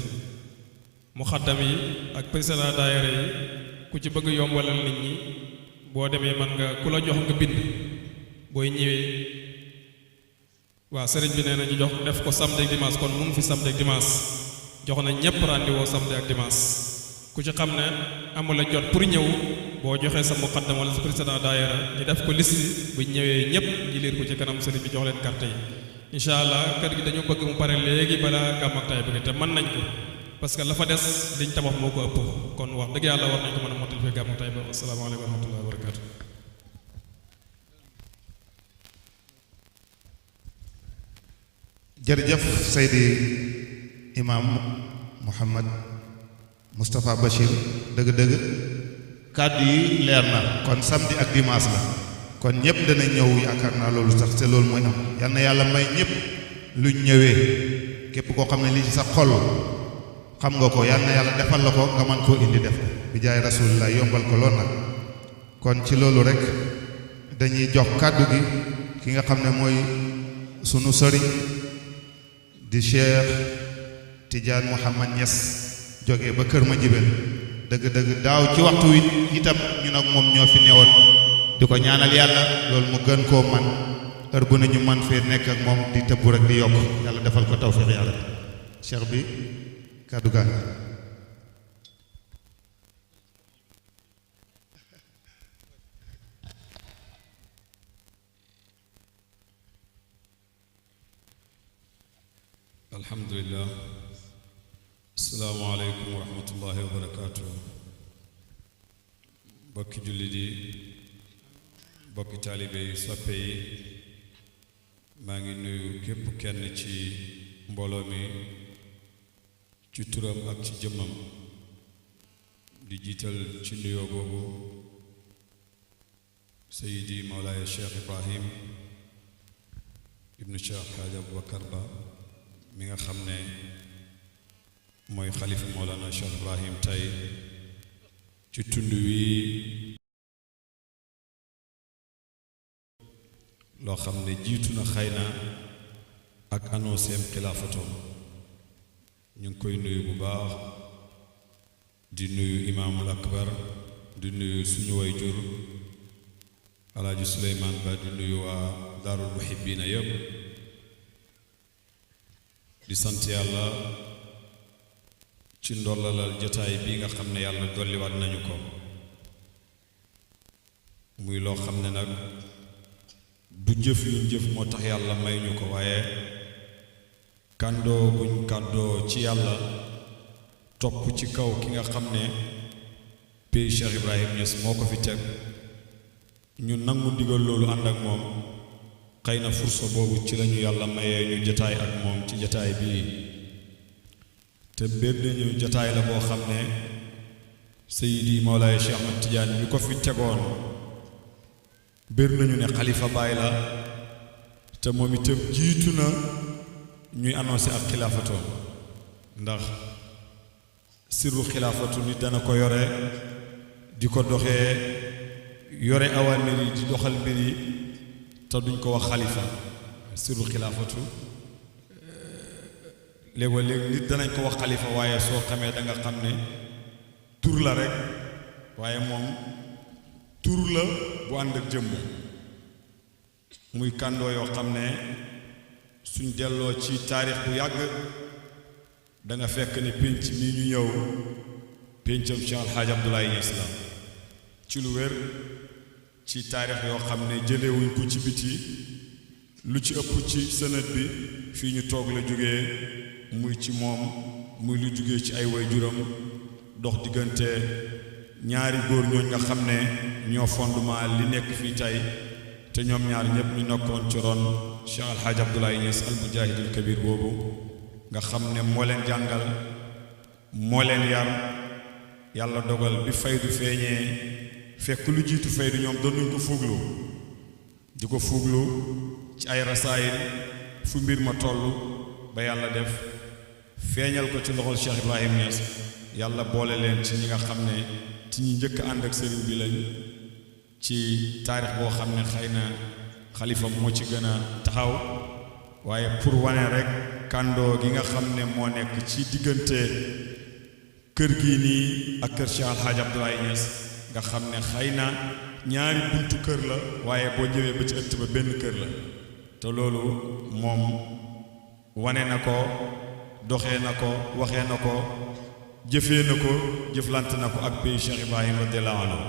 mu xaddam yi ak président daayira yi ku ci bëgg yombalal nit ñi boo demee man nga ku la jox nga bind booy ñëwee waaw sëriñ bi nee na ñu jox def ko samedi ak dimanche kon mu ngi fi samedi ak dimanche jox na ñépp rendez-vous samedi ak dimanche ku ci xam ne amula jot pour ñëw boo joxee sa muqaddam wala sa président daayira ñu def ko liste bu ñëwee ñépp ñi liir ko ci kanam sëriñ bi jox leen carte yi incha allah kër gi dañu bëgg mu pare léegi balaa gàmm ak tay bi te mën nañ ko parce que la fa des liñ tabax moo ko ëpp kon wax dëgg yàlla war nañ ko mën a mottali fi gàmm ak tay ba asalaamaaleykum wa rahmatullahi wa barakatu jërëjëf Seydi Imam Mouhamad Moustapha Bachir dëgg-dëgg kàddu yi leer na kon samedi ak dimanche la kon ñëpp dana ñëw yaakaar naa loolu sax te loolu mooy am yal na yàlla may ñëpp luñ ñëwee képp koo xam ne lii ci sa xol xam nga ko yal na yàlla defal la ko nga mën koo indi def bi jaay rasulullah yombal ko lool nag kon ci loolu rek dañuy jox kàddu gi ki nga xam ne mooy sunu sëriñ di Cheikh Tidiane Mouhamad Niass jógee ba Kër Madiabel dëgg-dëgg daaw ci waxtu wi itam ñu nag moom ñoo fi newoon di ko ñaanal yàlla loolu mu gën koo man heure bu ne ñu man fee nekk ak moom di tëbbu rek di yokk yàlla defal ko tawfiq yàlla cheikh bi kàddu gaa ngi alhamdulillah asalaamaaleykum wa rahmatullahi wa barakaatu bokki jullit yi bokki taalibe yi soppe yi maa ngi nuyu képp kenn ci mbooloo mi ci turam ak ci jëmmam di jiital ci nuyoo boobu Seydi Mawlaaya Cheikh Ibrahim ibnu Cheikh Hadj Aboubacar Ba mi nga xam ne mooy xalifa Mawlana Cheikh Ibrahim tey ci tund wi loo xam ne jiitu na xëy na ak annoncé am xilaafatoom ñu ngi koy nuyu bu baax di nuyu imaamul akbar di nuyu suñu way jur alaaji Suleymaan Ba di nuyu waa daarul muhibbiina yépp di sant yàlla ci ndollalal jotaay bi nga xam ne yàlla dolliwaat nañu ko muy loo xam ne nag du jëf yuñ jëf moo tax yàlla may ñu ko waaye kàndoo buñ kàndoo ci yàlla topp ci kaw ki nga xam ne pey Cheikh Ibrahim Niass moo ko fi teg ñu nangu ndigal loolu ànd ak moom xëy na fursa boobu ci lañu yàlla mayee ñu jotaay ak moom ci jotaay bii te bér nañu jotaay la boo xam ne Seydi Mawlaaya Cheikh Ahmad Tidiane bi ko fi tegoon bér nañu ne xalifa baay la te moom itam jiitu na ñuy annoncé ak xilaafatoom ndax sirru xilaafatu nit dana ko yore di ko doxee yore awaamir yi di doxal mbir yi te duñ ko wax xalifa sirru xilaafatu léegoo léegi nit danañ ko wax xalifa waaye soo xamee da nga xam ne tur la rek waaye moom tur la bu ànd ak jëmm muy kàndoo yoo xam ne suñ delloo ci taarix bu yàgg da nga fekk ne pénc mii ñu ñëw péncam Cheikh Alhaaj Abdoulaye Niass la ci lu wér ci taarix yoo xam ne jëlewuñ ko ci biti lu ci ëpp ci sënët bi fii ñu toog la jógee muy ci moom muy lu jógee ci ay waajuram dox diggante ñaari góor ñooñ nga xam ne ñoo fondement li nekk fii tey te ñoom ñaar ñëpp ñu nekkoon ci ron Cheikh Alhaaj Abdoulaye Niass al mujahidul kabir boobu nga xam ne moo leen jàngal moo leen yar yàlla dogal bi faydu feeñee fekk lu jiitu faydu ñoom doon nañ ko fuuglu di ko fuuglu ci ay rasaayil fu mbir ma toll ba yàlla def feeñal ko ci loxol Cheikh Ibrahim Niass yàlla boole leen ci ñi nga xam ne ci ñi njëkk ànd ak sëriñ bi lañ ci taarix boo xam ne xëy na xalifa moo ci gën a taxaw waaye pour wane rek kàndoo gi nga xam ne moo nekk ci diggante kër gii nii ak kër Cheikh Alhaaj Abdoulaye Niass nga xam ne xëy na ñaari buntu kër la waaye boo ñëwee ba ci ëtt ba benn kër la te loolu moom wane na ko doxee na ko waxee na ko jëfee na ko jëflante na ko ak pays Cheikh Ibrahim radiyallahu anhu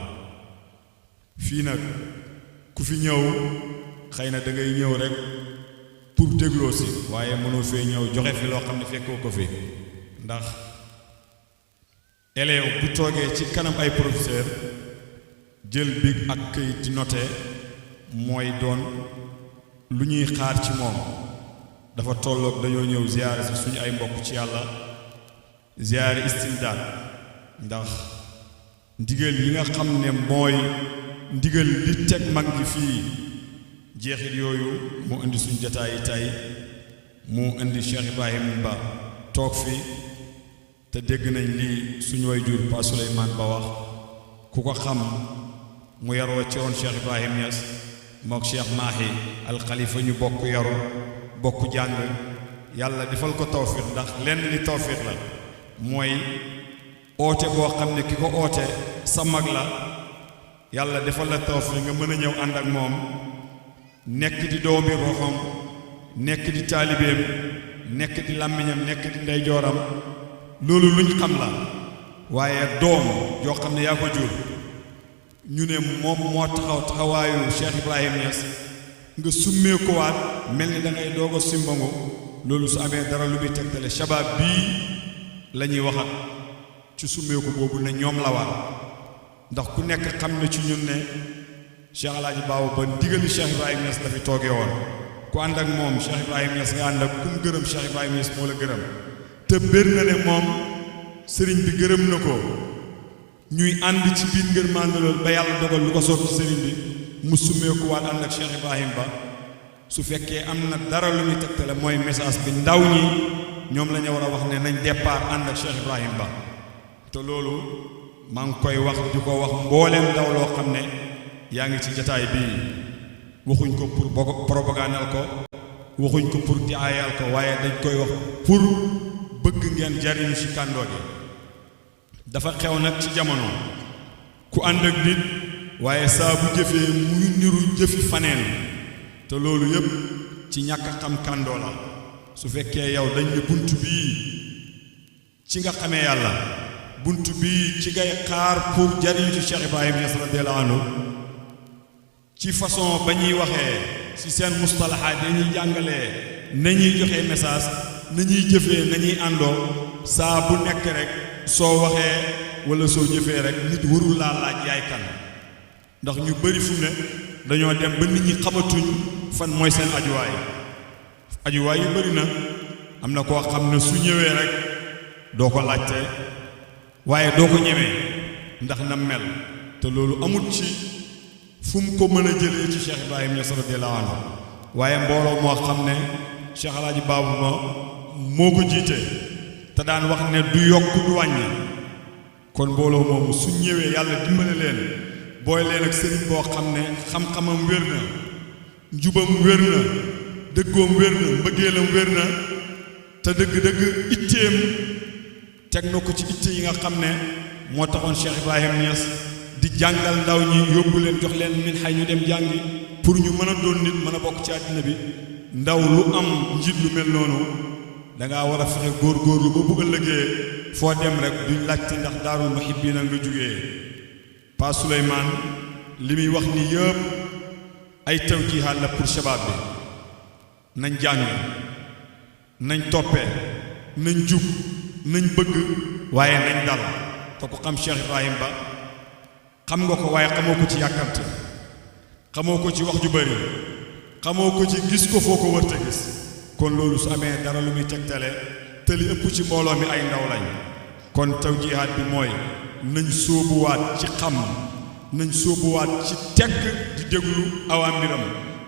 fii nag ku fi ñëw xëy na da ngay ñëw rek pour dégloo si waaye mënoo fee ñëw joxe fi loo xam ne fekkoo ko fi ndax élève bu toogee ci kanam ay professeur jël big ak këyit di noté mooy doon lu ñuy xaar ci moom dafa tolloog dañoo ñëw ziyaare si suñu ay mbokk ci yàlla ziyaare istimdaad ndax ndigal yi nga xam ne mooy ndigal li teg mag ñi fii jeexit yooyu moo indi suñu jotaay yi tey moo indi Cheikh Ibrahim Ba toog fi te dégg nañ lii suñu way jur Pa Souleymane Ba wax ku ko xam mu yaroo ci woon Cheikh Ibrahim Niass mook Cheikh Mahi al Khalifa ñu bokk yaru bokk jàng yàlla defal ko tawfiq ndax lenn li tawfiq la mooy oote boo xam ne ki ko oote sa mag la yàlla defal la tawfiq nga mën a ñëw ànd ak moom nekk di doomi roxam nekk di taalibeem nekk di làmmiñam nekk di ndeyjooram loolu luñ xam la waaye doom joo xam ne yaa ko jur ñu ne moom moo taxaw taxawaayu Cheikh Ibrahim Niass nga summee ko waat mel ni da ngay doog a simbangu loolu su amee dara lu muy tegtale shabaab bii la ñuy waxat ci summeeku boobu ne ñoom la war ndax ku nekk xam ne ci ñun ne Cheikh Alaaji Baabu ba ndigali Cheikh Ibrahim Niass dafi toogee woon ku ànd ak moom Cheikh Ibrahim Niass nga ànd ak kum gërëm Cheikh Ibrahim Niass moo la gërëm te bér na ne moom sëriñ bi gërëm na ko ñuy ànd ci biir ngërmande loolu ba yàlla dogal lu ko soob ci sëriñ bi mu summeeku waat ànd ak Cheikh Ibrahim Ba su fekkee am na dara lu muy tegtale mooy message bi ndaw ñi ñoom la ñu war a wax ne nañ départ ànd ak Cheikh Ibrahim Ba te loolu maa ngi koy wax di ko wax mbooleem ndaw loo xam ne yaa ngi ci jataay bii waxuñ ko pour propagandal ko waxuñ ko pour diayal ko waaye dañ koy wax pour bëgg ngeen jariñu ci kàndoo gi dafa xew nag ci jamono ku ànd ak nit waaye saa bu jëfee muy niru jëfi faneen te loolu yépp ci ñàkk a xam kàndoo la su fekkee yow dañ ne bunt bii ci nga xamee yàlla bunt bii ci ngay xaar pour jariñu ci Cheikh Ibrahim Niass radiyallahu anhu ci façon ba ñuy waxee ci seen mustalahaat yi ñuy jàngalee nañuy joxe message nañuy jëfee nañuy àndoo saa bu nekk rek soo waxee wala soo jëfee rek nit warul laa laaj yaay kan ndax ñu bari fu ne dañoo dem ba nit ñi xamatuñ fan mooy seen ajuwaay yu bari na am na koo xam ne su ñëwee rek doo ko laajte waaye doo ko ñemee ndax na mel te loolu amut ci fu mu ko mën a jëlee ci Cheikh Ibrahim Niass radiyallahu anhu waaye mbooloo moo xam ne Cheikh Alaaji Baabu ma moo ko jiite te daan wax ne du yokk du wàññi kon mbooloo moomu su ñëwee yàlla dimbale leen booy leen ak sëriñ boo xam ne xam-xamam wér na njubam wér na dëggoom wér na mbëggeelam wér na te dëgg-dëgg itteem teg na ko ci itte yi nga xam ne moo taxoon Cheikh Ibrahim Niass di jàngal ndaw ñi yóbbu leen jox leen min xay ñu dem jàngi pour ñu mën a doon nit mën a bokk ci àddina bi ndaw lu am njiit lu mel noonu dangaa war a fexe góorgóorlu ba bu ëllëgee foo dem rek duñ laajte ndax daarul muhibbiina nga jógee Pa Souleymane li muy wax ni yëpp ay tawjihaat la pour shabaab bi nañ jàng nañ toppee nañ jub nañ bëgg waaye nañ dal te ko xam Cheikh Ibrahim Ba xam nga ko waaye xamoo ko ci yàkkamte xamoo ko ci wax ju bari xamoo ko ci gis ko foo ko wërte gis kon loolu su amee dara lu muy tegtale te li ëpp ci mbooloo mi ay ndaw lañ kon tawjihaat bi mooy nañ sóobuwaat ci xam nañ sóobuwaat ci tekk di déglu awaamiram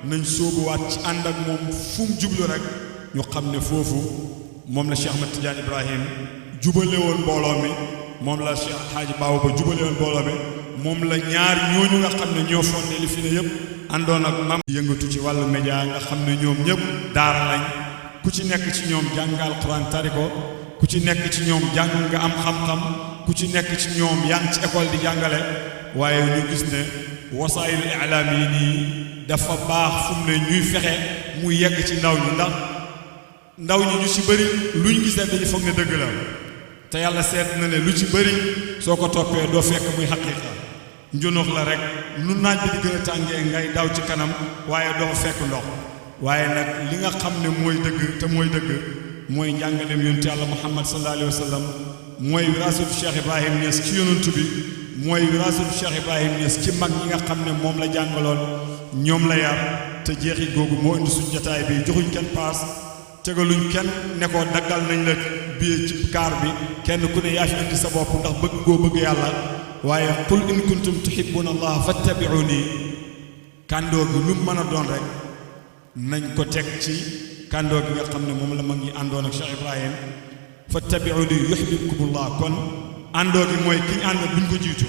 nañ sóobuwaat ci ànd ak moom fu mu jublu rek ñu xam ne foofu moom la Cheikh Ahmad Tidiane Ibrahim jubale woon mbooloo mi moom la Cheikh Hadji Baaw ba jubale woon mbooloo mi moom la ñaar ñooñu nga xam ne ñoo fondé li fi ne yëpp àndoon ak mam yëngatu ci wàllu média nga xam ne ñoom ñëpp daara lañ ku ci nekk ci ñoom jàngal Alxuraan tari ko ku ci nekk ci ñoom jàng nga am xam-xam ku ci nekk ci ñoom yaa ngi ci école di jàngale waaye ñu gis ne wasaayil i'laam yi nii dafa baax fu mu ne ñuy fexe mu yegg ci ndaw ñi ndax ndaw ñi ñu ci bëri luñ gis rek dañu foog ne dëgg la te yàlla seet na ne lu ci bëri soo ko toppee doo fekk muy xaqiiqa njunox la rek lu naaj bi di gën a tàngee ngay daw ci kanam waaye doo fekk ndox waaye nag li nga xam ne mooy dëgg te mooy dëgg mooy njàngaleem yonent yàlla Muhammad sallallahu alayhi wa sallam mooy wiraasatu Cheikh Ibrahim Niass ci yonent bi mooy wiraasatu Cheikh Ibrahim Niass ci mag ñi nga xam ne moom la jàngaloon ñoom la yar te jeexit googu moo indi suñ jotaay bi joxuñ kenn paas tegaluñ kenn ne ko daggal nañ la billet ci kaar bi kenn ku ne yaa fi indi sa bopp ndax bëgg goo bëgg yàlla waaye qul in kuntum tuhibbuna allah fattabi'uni kàndoo gi lu mën a doon rek nañ ko teg ci kàndoo gi nga xam ne moom la mag ñi àndoon ak Cheikh Ibrahim fattabi'uni yuhibbukumullah kon àndoo gi mooy ki ñu ànd buñ ko jiitu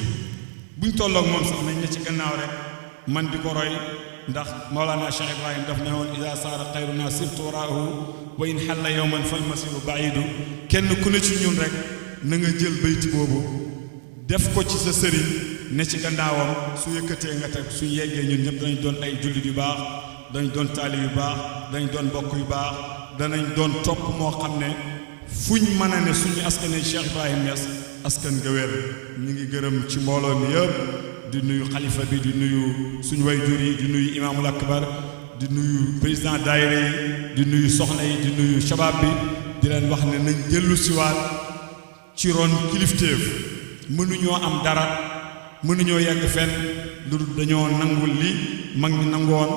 buñ tolloog moom sax nañ ne ci gannaaw rek man di ko roy ndax Mawlana Cheikh Ibrahim daf ne woon ida saara xayru naa sirtu waraahu wa in xalla yowman fal masiru baidu kenn ku ne ci ñun rek na nga jël bayti boobu def ko ci sa sëriñ ne ci gannaawam su yëkkatee nga teg su yeggee ñun ñëpp danañ doon ay jullit yu baax danañ doon taalib yu baax danañ doon mbokk yu baax danañ doon topp moo xam ne fuñ mën a ne suñu askane Cheikh Ibrahim Niass askan nga wér ñu ngi gërëm ci mbooloo mi yëpp di nuyu xalifa bi di nuyu suñu wayjur yi di nuyu imaamul akbar di nuyu président daayira yi di nuyu soxna yi di nuyu shabab bi di leen wax ne nañ dellu siwaat ci ron kilifteef mënuñoo am dara mënuñoo yegg fenn lu dul dañoo nangul li mag ñi nangoon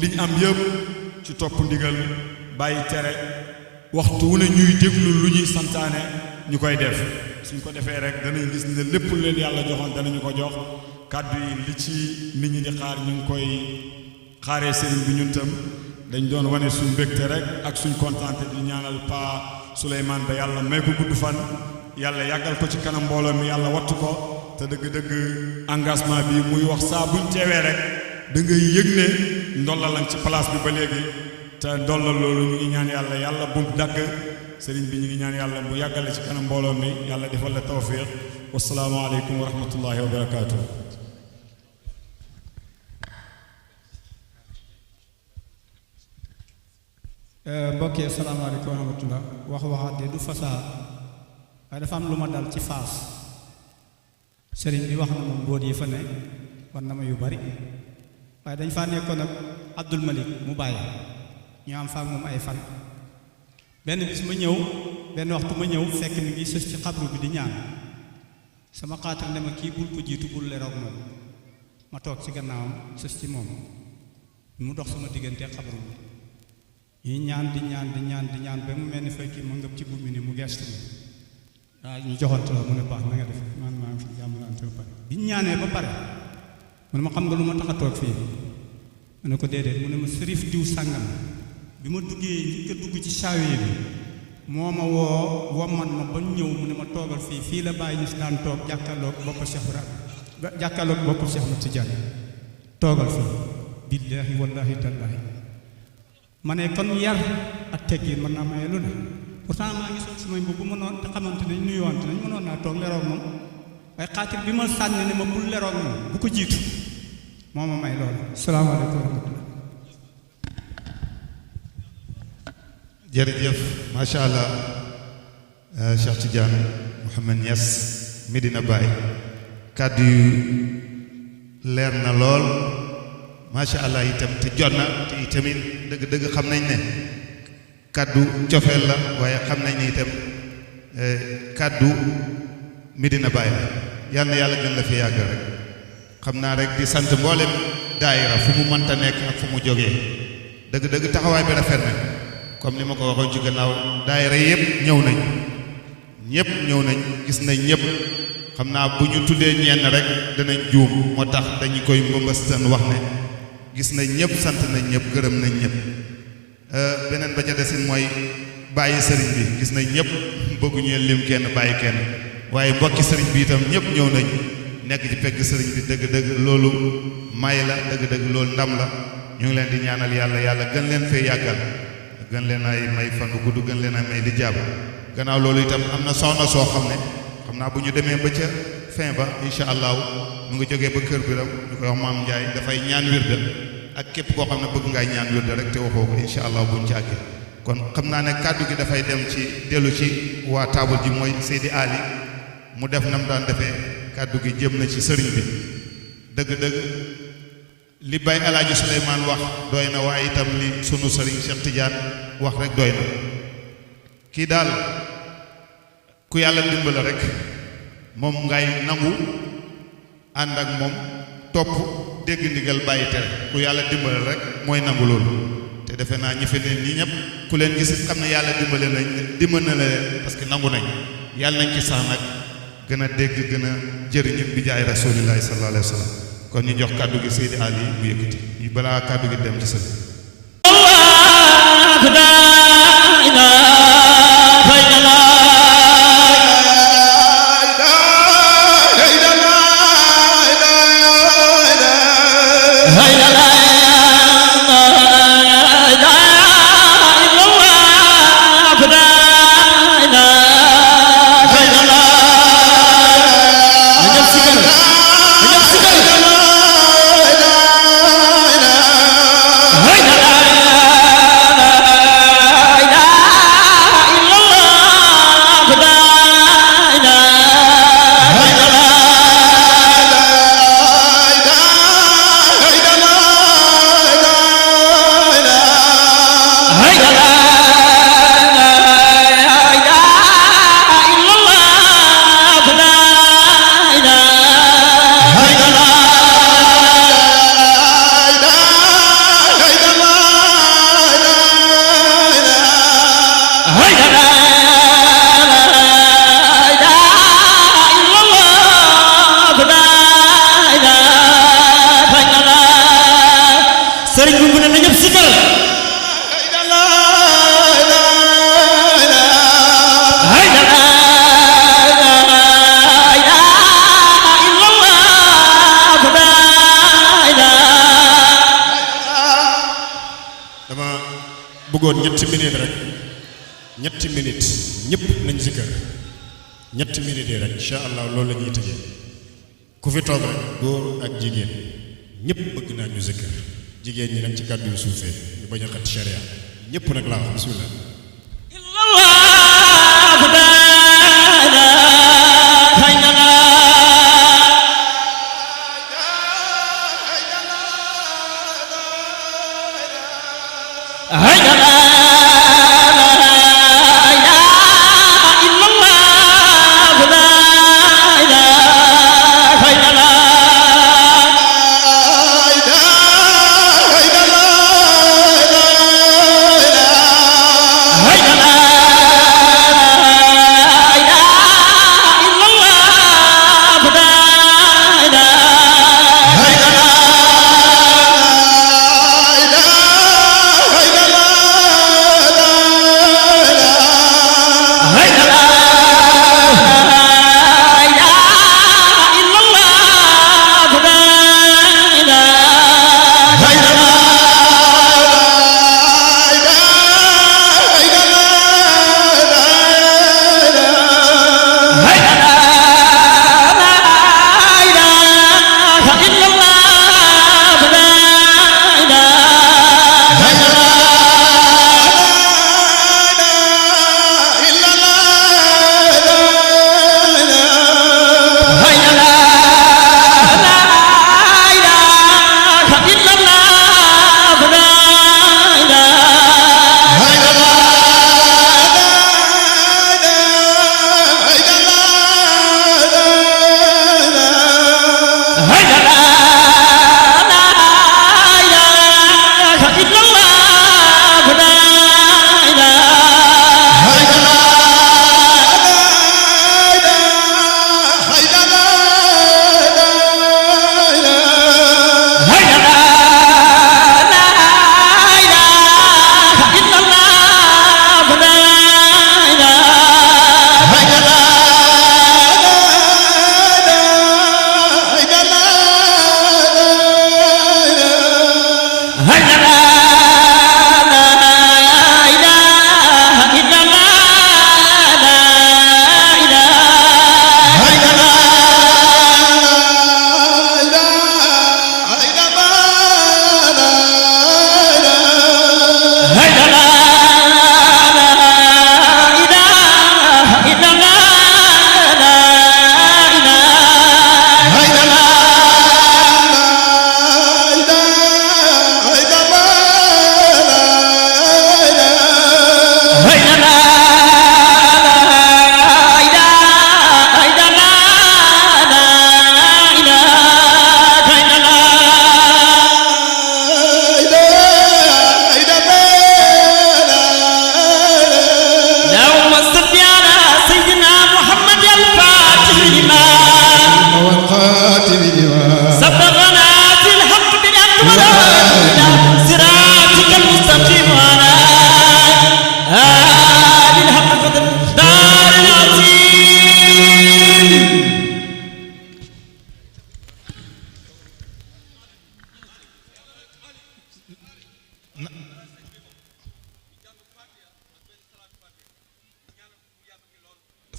liñ am yëpp ci topp ndigal bàyyi tere waxtu wu ne ñuy déglu lu ñuy santaane ñu koy def suñ ko defee rek danañ gis ne lépp lu leen yàlla joxoon danañu ko jox kàddu yi li ci nit ñi di xaar ñu ngi koy xaaree sëriñ bi ñun tam dañ doon wane suñ mbégte rek ak suñ kontaante di ñaanal Pa Souleymane ba yàlla may ko gudd fan yàlla yàggal ko ci kanam mbooloo mi yàlla wattu ko te dëgg-dëgg engagement bi muy wax saa buñ teewee rek da ngay yëg ne ndolla lañ ci place bi ba léegi te ndolla loolu ñu ngi ñaan yàlla yàlla bu dagg sëriñ bi ñu ngi ñaan yàlla bu yàggale ci kanam mbooloo mi yàlla defal la tawfiq wassalaamu aleykum wa rahmatullahi wa barakaatu. mbokk yi asalaamaaleykum wa rahmatullah waxaat de du fasaa waaye dafa am lu ma dal ci faas sëriñ bi wax na moom mbóot yi fa ne war na ma yu bari waaye dañ faa nekkoon ak Abdul Malik mu bàyyi ñu am faak moom ay fan benn bis ma ñëw benn waxtu ma ñëw fekk mi ngi sës ci xabru bi di ñaan sama xaatal ne ma kii bul ko jiitu bul leroog moom ma toog ci gannaawam sës ci moom mu dox sama diggante xabru bi ñuy ñaan di ñaan ba mu mel ni fay kii ma ngëb ci buum mi ni mu gestu mi waaw ñu joxante la mu ne baax na nga def man maa ngi fi jàmmalante ba pare bi ñu ñaanee ba pare mu ne ma xam nga lu ma tax a toog fii mu ne ko déedéet mu ne ma sërif diw sàngam bi ma duggee njëkk a dugg ci saawiye bi moo ma woo womman ma ba ñëw mu ne ma toogal fii la bàyyi ñu si daan toog jàkkaarloog bopp Cheikh Ahmad Tidiane toogal fii billaahi wallaahi tallaahi ma ne kon yar ak teggin mën naa maye lu ne pourtant maa ngi sol sumay mbubb mënoon te xamante nañ nuyuwante nañ mënoon naa toog leroog moom waaye xaatir bi ma sànni ne ma bul leroog moom bu ko jiitu moo ma may loolu salaamaaleykum wa rahmatullah jërëjëf macha allah Cheikh Tidiane Mouhamed Niass Medina Baye kàddu yu leer na lool macha allah itam te jot na te itamit dëgg-dëgg xam nañ ne kàddu cofeel la waaye xam nañ ne itam kàddu Medina Baye la yal na yàlla gën la fi yàgg rek xam naa rek di sant mboolem daayira fu mu mënta nekk ak fu mu jógee dëgg-dëgg taxawaay bi rafet na comme ni ma ko waxoon ci gannaaw daayira yëpp ñëw nañ ñëpp ñëw nañ gis nañ ñëpp xam naa bu ñu tuddee ñenn rek danañ juum moo tax dañu koy mbëmbëstan wax ne gis nañ ñëpp sant nañ ñëpp gërëm nañ ñëpp beneen ba ca desin mooy bàyyi sëriñ bi gis nañ ñëpp bëgguñu lim kenn bàyyi kenn waaye mbokki sëriñ bi itam ñëpp ñëw nañ nekk ci pegg sëriñ bi dëgg-dëgg loolu may la dëgg-dëgg loolu ndam la ñu ngi leen di ñaanal yàlla yàlla gën leen fee yàggal gën leen ay may fan bu gudd gën leen ay may di jàpp gannaaw loolu itam am na soxna soo xam ne xam naa bu ñu demee ba ca fin ba incha allahu mu ngi jógee ba kër biram ñu koy wax maam Ndiaye dafay ñaan wirda ak képp koo xam ne bëgg ngay ñaan wirda rek te waxoo ko incha allahu buñ ci àggee kon xam naa ne kàddu gi dafay dem ci dellu ci waa taabul ji mooy Seydi Ali mu def nam daan defee kàddu gi jëm na ci sëriñ bi dëgg-dëgg li Baye Alaaji Souleymane wax doy na waaye itam li sunu sëriñ Cheikh Tidiane wax rek doy na kii daal ku yàlla dimbala rek moom ngay nangu ànd ak moom topp dégg ndigal bàyyi tere ku yàlla dimbala rek mooy nangu loolu te defe naa ñi fi ne nii ñëpp ku leen gis xam ne yàlla dimbale nañ dimbal na leen parce que nangu nañ yàlla nañ ci sax nag gën a dégg gën a jëriñu bi jaay rasulillahi sallallahu alayhi wa sallam kon ñu jox kàddu gi Seydi Ali mu yëkkati ñu balaa kàddu gi dem ci sëñ bëggoon ñetti minute rek ñetti minute ñëpp nañ zikkar ñetti minute yi rek incha allah loolu la ñuy tëjee ku fi toog rek góor ak jigéen ñëpp bëgg naa ñu zikkar jigéen ñi nag ci kàddu yu suufee ñu bañ a xat sharia ñëpp nag laa wax bismillah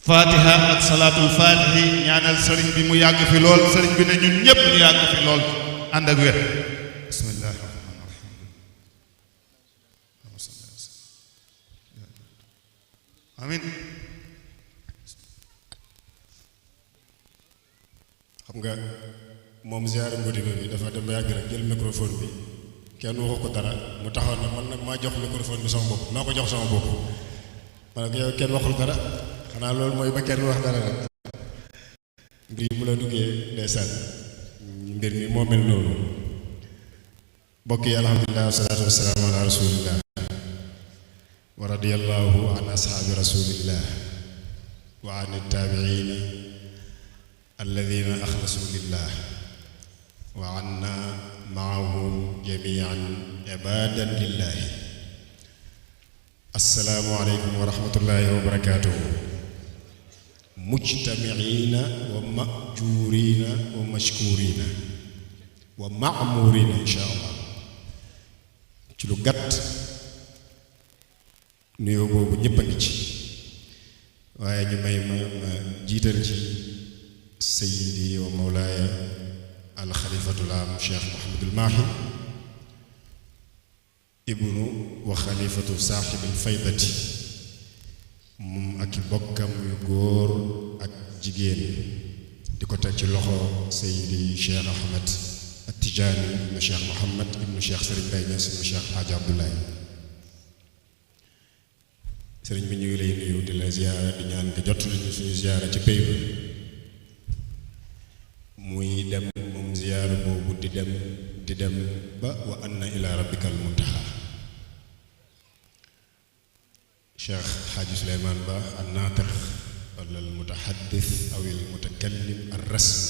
fatiha ak salaatul fatihi ñaanal sëriñ bi mu yàgg fi lool sëriñ bi ne ñun ñépp ñu yàgg fi lool ànd ak wér bismillahi rahmaani rahim amin xam nga moom ziyaara Ngodiba bi dafa dem ba yàgg rek jël microphone bi kenn waxu ko dara mu taxaw ne man nag maa jox microphone bi sama bopp maa ko jox sama bopp ma ne ko yow kenn waxul dara xanaa loolu mooy ba kenn wax dara rek mbir yi mu la duggee ndeysaan mbir mi moo mel noonu mbokk yi alhamdulilah wasalaatu wasalaamu ala rasulillah wa radiyallahu an ashaabi rasulillah wa an ittaabiina alladina axlasu lillah wa anna maahum jamian ibadan lillahi assalaamu aleykum wa rahmatullahi wa barakatuhu mujtamiina wa majuuriina wa mashkuuriina wa maamuuriina insha allah ci lu gàtt nuyoo boobu ñépp a ngi ci waaye ñu may ma jiital ci sayyidi wa mawlaaya alxalifatul aam cheikh Mouhamadul Mahi ibnu wa xalifatu saaxibil faydati moom ak i bokkam yu góor ak jigéen di ko teg ci loxo sayyidi cheikh Ahmed At-Tijaani ibnu cheikh Mouhamad ibnu cheikh Serigne Baye Niass ibnu cheikh Hadji Abdoulaye sëriñ bi ñu ngi lay nuyu di la ziyaara di ñaan nga jot lañu suñu ziyaara ci pay bi muy dem moom ziyaara boobu di dem ba wa anna ila rabbikal muntaha cheikh Hadji Souleymane Ba an naatiq wala al mutahaddis aw al mutakallim ar rasmi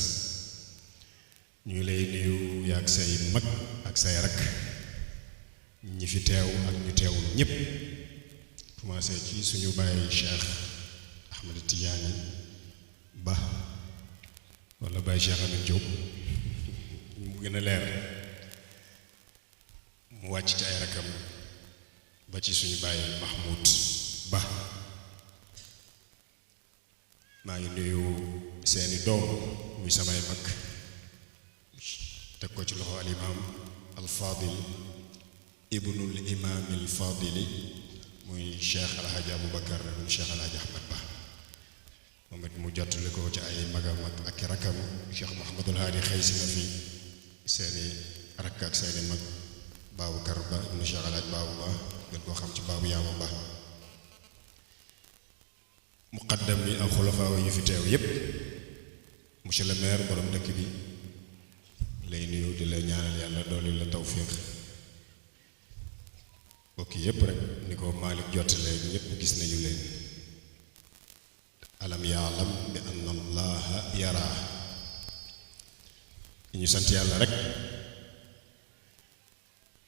ñu ngi lay nuyu yaag say mag ak say rak ñi fi teew ak ñu teewul ñépp commencé ci suñu bàyyi cheikh Ahmed Tidiane Ba wala bàyyi cheikh Amin Diop mu gën a leer mu wàcc ci ay rakam ba ci suñu bàyyi Mahmoud Ba maa ngi nuyu seeni doom muy samay mag teg ko ci loxo al imam al fadil ibnul imam al fadili muy cheikh alhaji aboubacar muy cheikh alhaji ahmad Ba moom it mu jottali ko ci ay magam ak rakam cheikh Mouhamadul Haadi xëy si na fi seeni rakk ak seeni mag Babacar Ba ibnu cheikh alhaji Babou Ba gën koo xam ci Babou Yaama Ba muqaddam yi ak xulafaa yi fi teew yépp monsieur le maire borom dëkk bi lay nuyu di la ñaanal yàlla dooli la tawfiq bokk yépp rek ni ko Malick jottalee ñépp gis nañu leen alam yaalam bi anna allaha yara ñu sant yàlla rek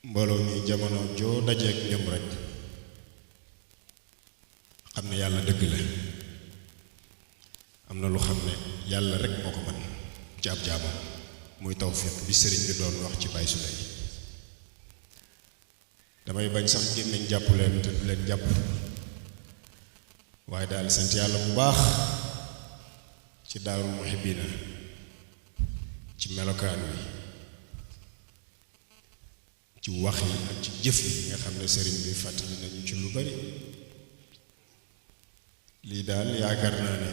mbooloo mi jamono joo dajeek ñoom rek xam ne yàlla dëgg la am na lu xam ne yàlla rek moo ko mën ci ab jaamam muy tawfiq bi sëriñ bi doon wax ci Baye Souley damay bañ sax gémmiñ jàpp leen te du leen jàpp waaye daal sant yàlla bu baax ci Daarul Muhibbina ci melokaan wi ci wax yi ak ci jëf yi nga xam ne sëriñ bi fàttali nañu ci lu bari lii daal yaakaar naa ne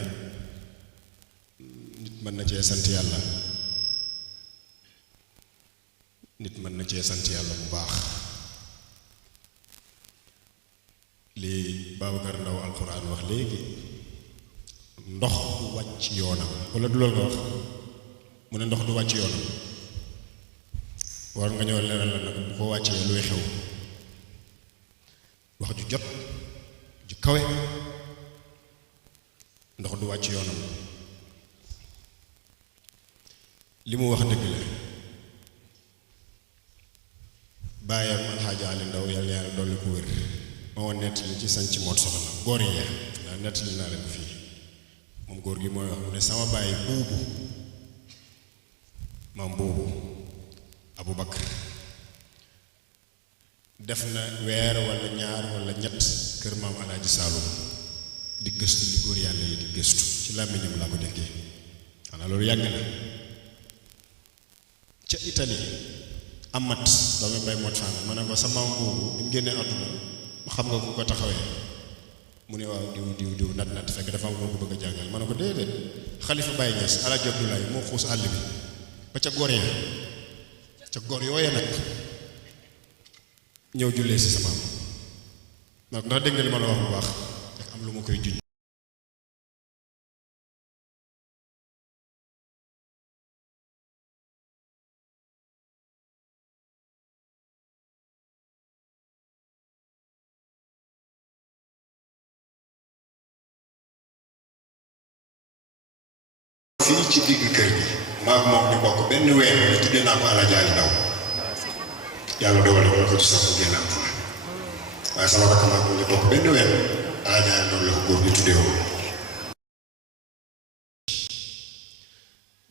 nit mën na cee sant yàlla nit mën na cee sant yàlla bu baax lii Babacar Ndaw alxuraan wax léegi ndox du wàcc yoonam walla du loolu nga wax mu ne ndox du wàcc yoonam war nga ñëw leeral la nag bu ko wàccee luy xew wax ju jot ju kawe ndox du wàcc yoonam li mu wax dëgg la bàyyam alxaaji Ali Ndaw yàlla yàlla dolli ko wér ma woon nettali ci sañ ci moot soxna góor yi yaa nettali naa leen fii moom góor gi mooy wax mu ne sama bàyyi buubu maam buubu Aboubacar def na weer walla ñaar walla ñett kër maam alaaji Saalum di gëstu li góor yàlla yi di gëstu ci làmmiñam laa ko déggee xanaa loolu yàgg na ca Italie amat doomi bay mot fan ma ne ko sa maam boobu bi mu génnee àdduna xam nga ku ko taxawee mu ne waaw diw nat fekk dafa am lu ko bëgg a jàngal ma ne ko déedéet xalifa Baye Niass Alaaji Abdoulaye moo xuus àll bi ba ca góor ya ca góor yooya nag ñëw jullee si sa maam ndax dégg nga li ma la wax bu baax ak am lu ma koy junj fii ci digg kër gi maa moom ñu bokk benn weer la tuddee naa ko Alaaji Ali Ndaw yàlla dogal na ko ci sax mu génn am waaye sama rakk maa moom ñu bokk benn weer Alaaji Ali Ndaw la ko góor gi tuddee woon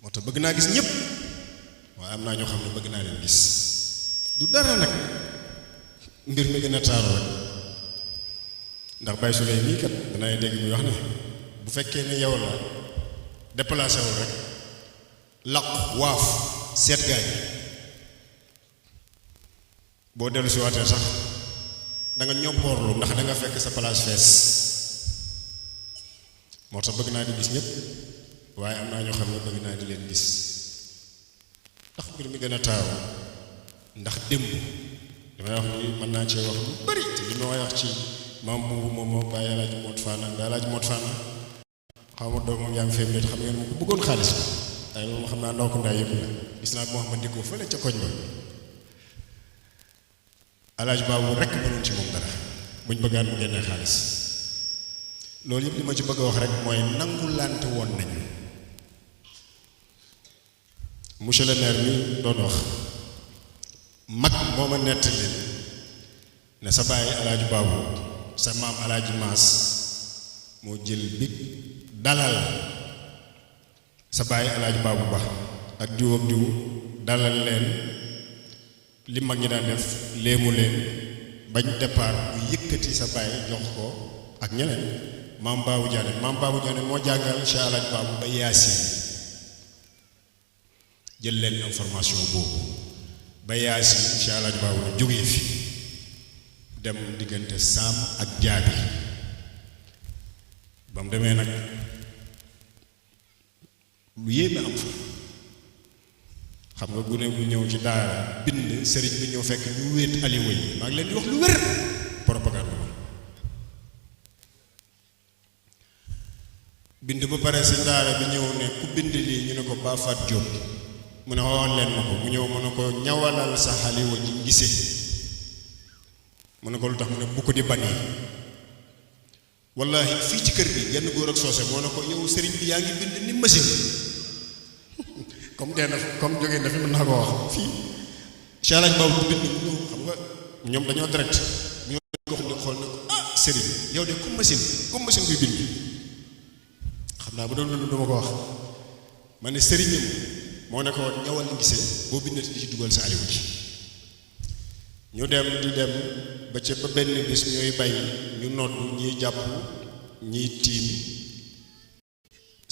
moo tax bëgg naa gis ñëpp waaye am naa ñoo xam ne bëgg naa leen gis du dara nag mbir mi gën a taaru rek ndax Baye Souley mii kat danay dégg muy wax ne bu fekkee ne yow la déplacé wul rek làqu waaf seet gaay boo dellu si waatee sax da nga ñoppoorlu ndax da nga fekk sa place fees moo tax bëgg naa di gis ñëpp waaye am naa ñoo xam ne bëgg naa di leen gis ndax mbir mi gën a taaru ndax démb damay wax ni mën naa cee wax lu bari te li ma wax ci maam boobu moom moo bàyyi Alaaji Mot Fana nga Alaaji Mot Fana xaw ma doom moom yaa ngi féem xam ngeen moom ko bëggoon xaalis waaye loolu xam naa ndaw ko ndaay yëpp la gis naa moo xam ne dikkoo fële ca koñ ba Alaaji Baabu rekk mënoon ci moom dara buñ bëggaan mu génnee xaalis loolu yëpp li ma ci bëgg a wax rek mooy nangu lante woon nañu monsieur le maire mi doon wax mag moo ma nettali ne sa bàyyi Alaaji Baabu sa maam Alaaji Maas moo jël big dalal sa bàyyi Alaaji Baabu Ba ak diw ak diw dalal leen li mag ñi daan def léemu leen bañ départ bu yëkkati sa bàyyi jox ko ak ñeneen maam Babou Diané moo jàngal Cheikh Alaaji Baabu ba Yaasin jël leen information boobu ba Yaasin Cheikh Alaaji Baabu ne jógee fi dem diggante Saam ak Jaabi ba mu demee nag lu yéeme am fa xam nga gune bu ñëw ci daara bind sëriñ bi ñëw fekk ñu wéet aliwa yi maa ngi leen di wax lu wér propagande ba bind ba pare si daara bi ñëw ne ku bind lii ñu ne ko Ba Fat Diop mu ne waxoon leen ma ko mu ñëw mu ne ko ñawalal sa xaliwa ji gisee mu ne ko lu tax mu ne bu ko di bani wallahi fii ci kër gi genn góor ak soose moo ne ko yow sëriñ bi yaa ngi bind ni machine comme dee na comme jógee na fi mën naa ko wax fii Cheikh Alaaji Baabu bind ñu xam nga ñoom dañoo direct ñoo ko di xool ne ko ah sëriñ yow de comme machine buy bind xam naa bu doon loolu duma ko wax ma ne sëriñam moo ne ko ñawal gisee boo bindati di ci dugal sa aliwu ji ñu dem di dem ba ca ba benn bis ñooy bay ñu nodd ñiy jàpp ñiy tiim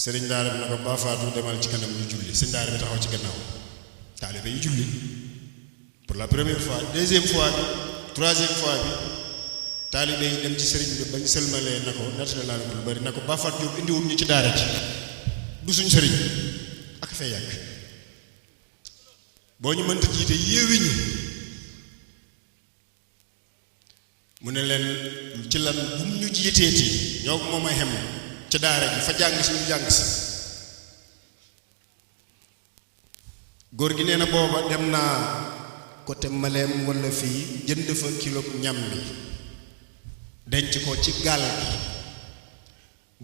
sëriñ daara bi na ko Ba Faatu demal ci kanam ñu julli sëriñ daara bi taxaw ci gannaaw taalibe yi julli pour la première fois deuxième fois bi troisième fois bi taalibe yi dem ci sëriñ bi bañ sëlmalee na ko nettali naa ne ko lu bari na ko Ba Faatu Jóob indiwul ñu ci daara ci du suñ sëriñ ak fay yàgg boo ñu mënta jiite yéewi ñu mu ne leen ci lan bu mu ñu jiiteeti ñoo ko moom ay xem ca daara ji fa jàng si ñu jàng si góor gi nee na booba dem naa côté Maleem walla fii jënd fa kilo ñam bi denc ko ci gaal gi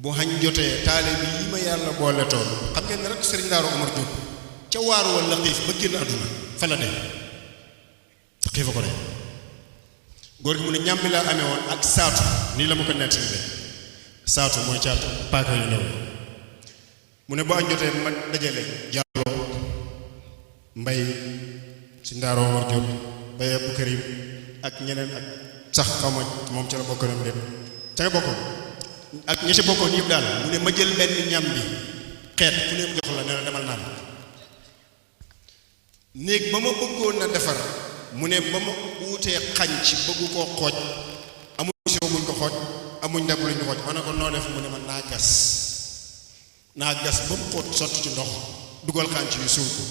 bu xañ jotee taalibe yi ma yàlla boole toon xam ngeen ne rek sëriñ Daaru Omar Diop ca waar walla xiif ba génn àdduna fa la de xiifa ko de góor gi mu ne ñàmbi laa amee woon ak saatu nii la ma ko nettali de saatu mooy caatu paaka yu ndaw mu ne bu añ jotee ma dajale jàlloo mbay si Ndaaroo Omar Diop Baye Abdou Karim ak ñeneen ak sax xaw ma moom ca la bokk nam dem ca nga bokkoon ak ña ca bokkoon yëpp daal mu ne ma jël benn ñam bi xeet ku ne mu jox la ne la demal naan néeg ba ma bëggoon na defar mu ne ba ma wuutee xañ ci bëggu koo xooj amuñ siwo buñ ko xooj amuñ ndab luñ ko xooj ma ne ko noo def mu ne ma naa gas ba mu xóot sotti ci ndox dugal xànc yu suul ko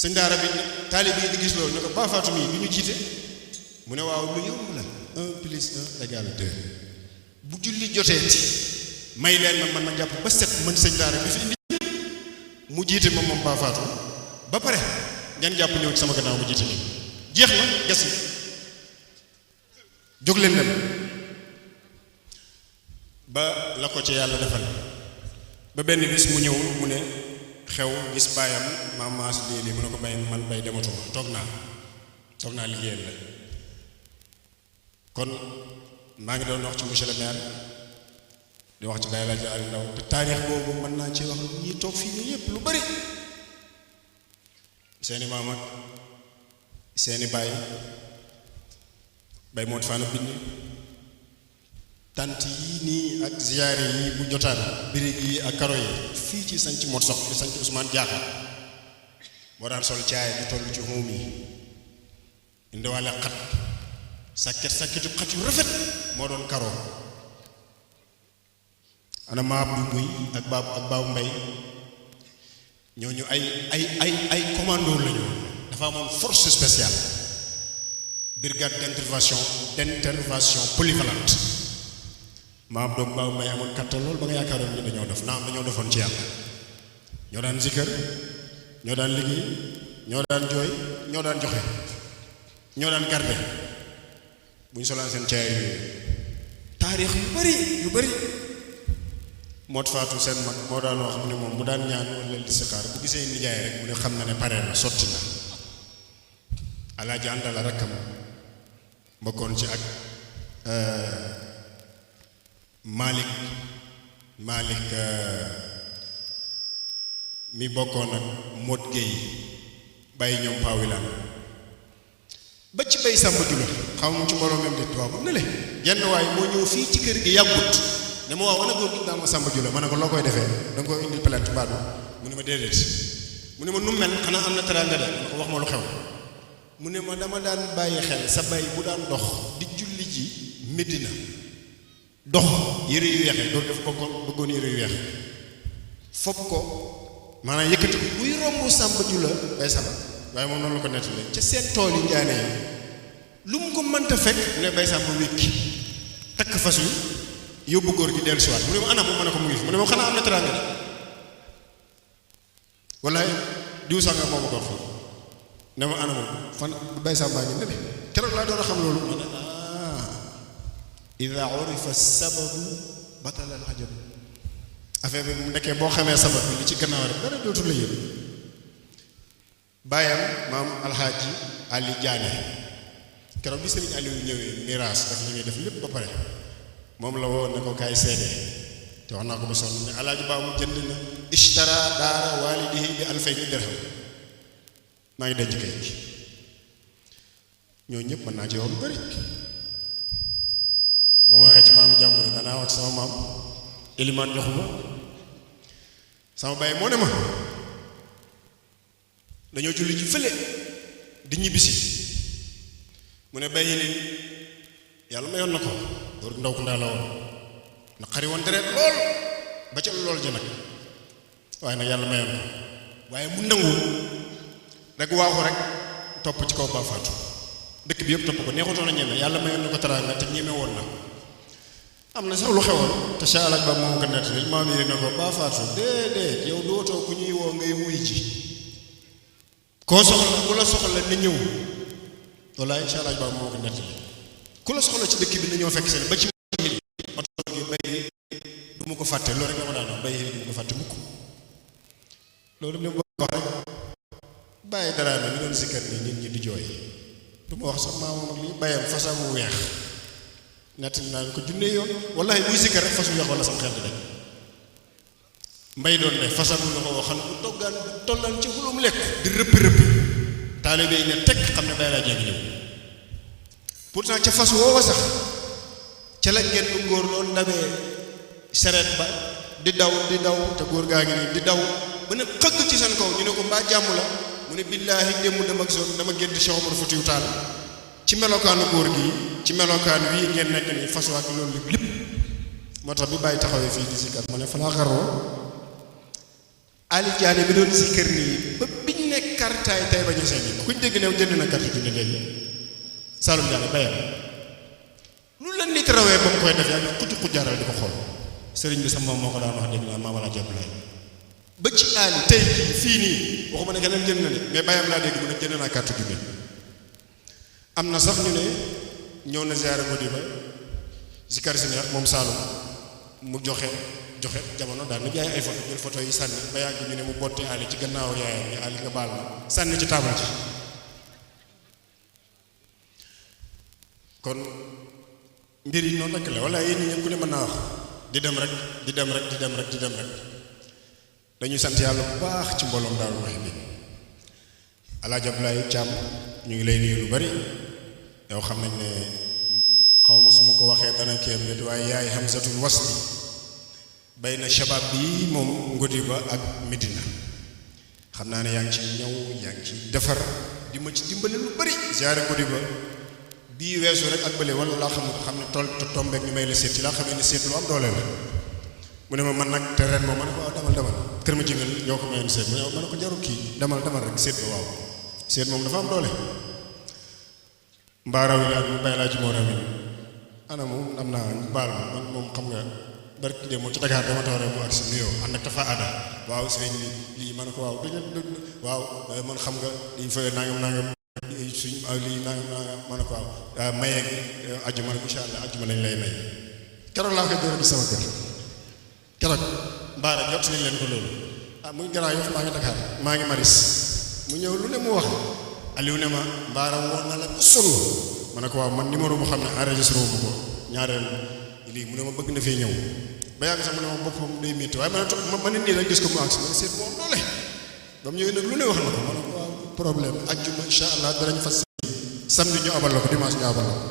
sëñ daara bi taalibe yi di gis loolu ne ko Ba Fatou mii bi ñu jiite mu ne waaw lu yomb la 1 plus 1 égale 2 bu julli joteeti may leen man ma jàpp ba set mën sëñ daara bi fi indi mu jiite moom Ba Fatou ba pare ngeen jàpp ñëw ci sama gannaaw mu jiite leen jeex na gas yi jóg leen dem ba la ko ci yàlla defal ba benn bis mu ñëw mu ne xew gis baayam maam maas lii mu ne ko bay man bay dematuma toog naa liggéeyal la kon maa ngi doon wax ci monsieur le maire di wax ci Baye Laaji Ali Ndaw te taarix boobu mën naa ci wax ñi toog fii nii yépp lu bari seeni maam ak seeni baay bay moot faana bind tant yii nii ak ziyaare yi bu jotaan birig yi ak karo yi fii ci sanc mot sox di sanc Ousmane Diatta moo daan sol caay bu toll ci xuum yi indiwaale xat sàkketu xat yu rafet moo doon karo ana maab du muy ak baabu mbay ñooñu ay commando lañu dafa amoon force spéciale brigade d'intervention polyvalente maam doom baabu mbay amoon kattan loolu ba nga yaakaaroon ñu dañoo def naam dañoo defoon ci yàlla ñoo daan zikkër ñoo daan liggéey ñoo daan jooy ñoo daan joxe ñoo daan garde bu ñu solaan seen caay yooyu taarix yu bari moot faatu seen mag moo daan wax mu ne moom mu daan ñaan wala di sixaar bu gisee nijaay rek mu ne xam na ne pare na sotti na alaaji àndala rakkam mbokkoon ci ak Malick mi bokkoon ak Mod Gueye bàyyi ñoom paawilaan ba ci bay sàmba jula xam mu ci mbooloo même de tubaab ne le genn waaye moo ñëw fii ci kër gi yàggut ne ma waaw ana góor gi daal ma sàmba jula ma ne ko loo koy defee da nga koy indil plainte baadu mu ne ma déedéet mu ne ma nu mel xanaa am na teraanga de ma ko wax ma lu xew mu ne ma dama daan bàyyi xel sa bay bu daan dox di julli ji Medina dox yére yu weex yi doon def bëggoon yére yu weex fopp ko maanaam yëkkati ko buy romb sàmba jula bay sàmba waaye moom noonu la ko nettali ca seen tool yi njaane yi lu mu ko mënta fekk ne bay sàmba wékki takk fas wi yóbbu góor gi dellu siwaat mu ne ma ana mu ne ko mu ngi fi mu ne ma xanaa am na teraanga de wallaay diw sànga moo ma ko fa ne ma ana moom fan bay sàmbaa ngi ne de keroog laa doon a xam loolu ma ne ida urifa sababu batala al ajab affaire bi mu nekkee boo xamee sabab bi li ci gannaaw rek dara dootu la yëg bàyyam maam alxaaji Ali Diané keroog bi sëriñ Aliou ñëwee miraas daf li muy def lépp ba pare moom la woo ne ko kaay seede te wax naa ko ba sonn ne alaaji baabu jënd na ishtara daara waalidihi bi alfayni dirham maa ngi denc kay ñoo ñëpp mën naa ci yow lu bëri ba ma waxee ci maamu jàmbur yi danaa wax sama maam ilimaan joxuma sama baay moo ne ma dañoo julli ji fële di ñibbisi mu ne bàyyi leen yàlla mayoon na ko góor ndaw ku ndaa la woon na xari woon deret lool ba ca lool ja nag waaye nag yàlla mayoon ko waaye mu nangu rek waaxu rek topp ci kaw Ba Faatu dëkk bi yëpp topp ko neexutoon a ñeme yàlla mayoon na ko teraanga te ñeme woon na am na sax lu xewoon te Cheikh Alaj Ba moo ko nettali maam yi ne ko Ba Faatu déedéet yow dootoo ku ñuy woo ngay wuy ji koo soxla ku la soxla na ñëw wallaay Cheikh Alaj Ba moo ko nettali ku la soxla ci dëkk bi nañoo fekk seen ba ci oto gi bay du ma ko fàtte loolu rek la ma daan wax bay du ma ko fàtte mukk loolu li mu wax rek bàyyi dara na ñu doon sikkar ni nit ñi di jooy du ma wax sax maamam ak lii bàyyam fasam mu weex nettali naa ko junne yoon wallahi buy sikkar rek fas mu weex wala sam xel di dem mbay doon ne fasam mu la ko waxal bu toggaan bu tollaan ci xulum lekk di rëppi taalibe yi ne tekk xam ne bay laa jéegi ñëw pourtant ca fas woowa sax ca la genn góor loolu ndabee sareet ba di daw te góor gaa ngi nii di daw ba ne xëgg ci seen kaw ñu ne ko mbaa jàmm la mu ne billaahi démb dama gént Cheikh Omar Foutiyou Tall ci melokaanu góor gi ci melokaan wii ngeen nekk nii fas ak loolu lépp moo tax bi bàyyi taxawee fii di sikkar ma ne falaa xaroo Ali Diané bi doon sikkar nii ba biñ nekk kartaay tay ba ñu seen yi kuñ dégg new jënd na carte junne léegi Saloum Diané bayam lu la nit rawee ba mu koy def yaa ngi xuj xujjaaral di ko xool sëriñ bi sama moom moo ko daan wax dégg naa maam laa jàpp laay ba ci Ali tey jii fii nii waxuma ne keneen jënd na de mais bayam laa dégg mu ne jënd naa carte junne am na sax ñu ne ñëw na ziyaare Modiba sikkar si neex moom Saloum mu joxe jamono daan na jaay ay photo jël photo yi sànni ba yàgg ñu ne mu botti Ali ci gannaaw yaayam ni Ali nga baal ma sànni ci taabal ci kon mbir yi noonu rekk la walla yéen ñi ñëpp ku ne mën naa wax di dem rek dañuy sant yàlla bu baax ci mbooloom Daaru Rahim bi Alaaji Abdoulaye Thiam ñu ngi lay nuyu lu bari yow xam nañ ne xaw ma su ma ko waxee dana kéem nit waaye yaay Hamzatul Wasli bay na shabab bi moom Ngodiba ak Medina xam naa ne yaa ngi ci ñëw yaa ngi ci defar di ma ci dimbali lu bari ziyaare Ngodiba bii weesu rek ak bële wala laa xam ne tool tombeek ñu may la seet ci laa xamee ne seet lu am doole la mu ne ma man nag te ren moom ma ne ko waaw demal kër ma jigéen ñoo ko mayoon seet mu ne ma ne ko jarul kii demal rek seet ba waaw seet moom dafa am doole mbaaraw yi mu bay laa ci moo rawi ana moom am naa baal ma man moom xam nga barki de moom ci Dakar dama toog rek mu agsi nuyoo ànd ak tafa ada waaw sëñ bi lii ma ne ko waaw waaw man xam nga liñ fa nangam suñ lii nangam ma ne ko waaw mayee ajjuma ne incha allah ajjuma lañ lay may keroog laa koy door a gis sama kër keroog mbaara jot nañ leen ko loolu muy Grand Yoff maa ngi Dakar maa ngi Maris mu ñëw lu ne mu wax Aliou ne ma mbaara woon na la ba sonn ma ne ko waaw man numéro bu xam ne enregistré wu ko ñaareel lii mu ne ma bëgg na fee ñëw ba yàgg sax mu ne ma boppam day métti waaye ma ne nii rek gis ko mu agsi ma ne seet moom doole ba mu ñëwee nag lu ne wax na ko ma ne ko waaw problème ajjuma incha allah danañ fas samedi ñu abal la ko dimanche ñu abal la ko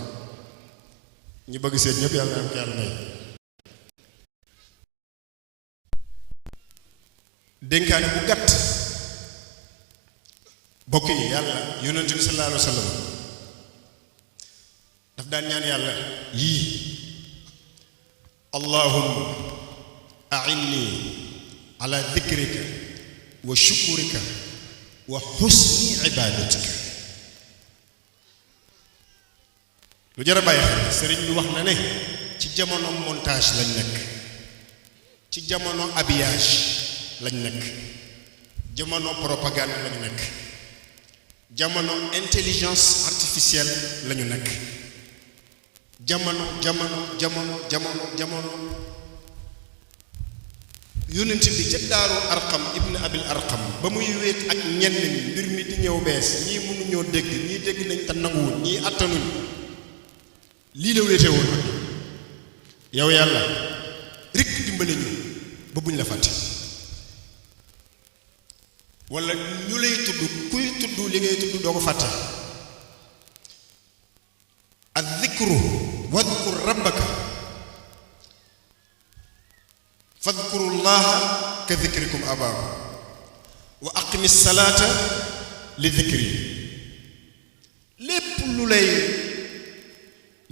ñu bëgg seet ñëpp yàlla na ko yàlla may dénkaane bu gàtt bokk yi yàlla yonent bi sallallahu alayhi wa sallam daf daan ñaan yàlla yii allahumma a'inni ala dhikrika wa shukurika wa husni ibadatika lu jar a bàyyi xel sëriñ bi wax na ne ci jamono montage lañ nekk ci jamono habillage lañ nekk jamono propagande lañu nekk jamono intelligence artificielle lañu nekk jamono yónnent bi ca daaru arqam ibn abil arqam ba muy wéet ak ñenn ñi mbir mi di ñëw bees ñii mënuñoo dégg ñii dégg nañ te nanguwul ñii attanuñ lii la wéete woon ak yow yàlla rekk dimbale ñu ba buñ la fàtte wala ñu lay tudd kuy tudd li ngay tudd doo ko fàtte ad-dhikru wadhkur rabbaka fadhkurullaha ka dhikrikum abaakum wa aqimi salaata li dhikri lépp